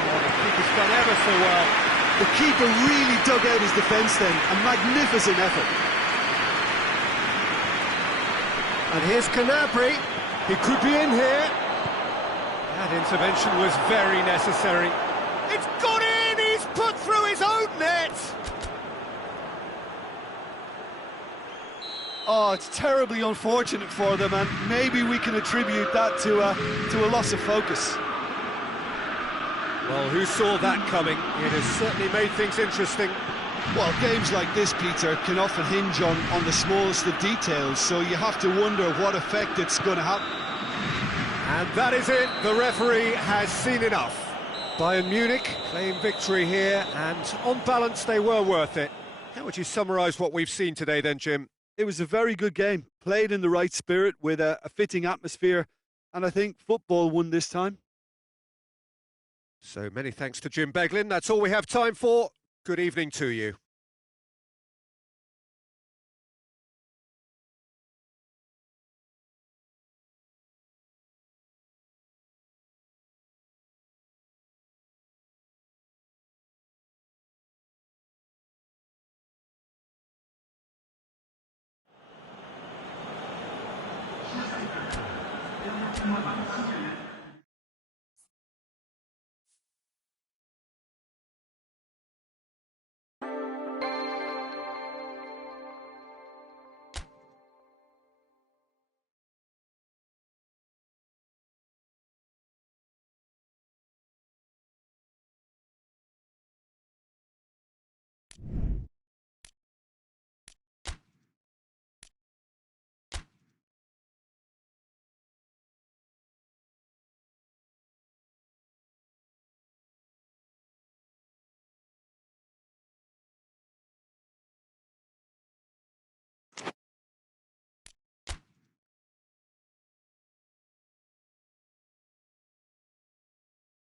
Oh, the keeper's done ever so well. The keeper really dug out his defence then, a magnificent effort. And here's Canabry. He could be in here. That intervention was very necessary. It's got in! He's put through his own net! Oh, it's terribly unfortunate for them, and maybe we can attribute that to a loss of focus. Well, who saw that coming? It has certainly made things interesting. Well, games like this, Peter, can often hinge on the smallest of details, so you have to wonder what effect it's going to have. And that is it. The referee has seen enough. Bayern Munich claim victory here, and on balance, they were worth it. How would you summarise what we've seen today then, Jim? It was a very good game, played in the right spirit with a fitting atmosphere, and I think football won this time. So many thanks to Jim Beglin. That's all we have time for. Good evening to you. Thank you.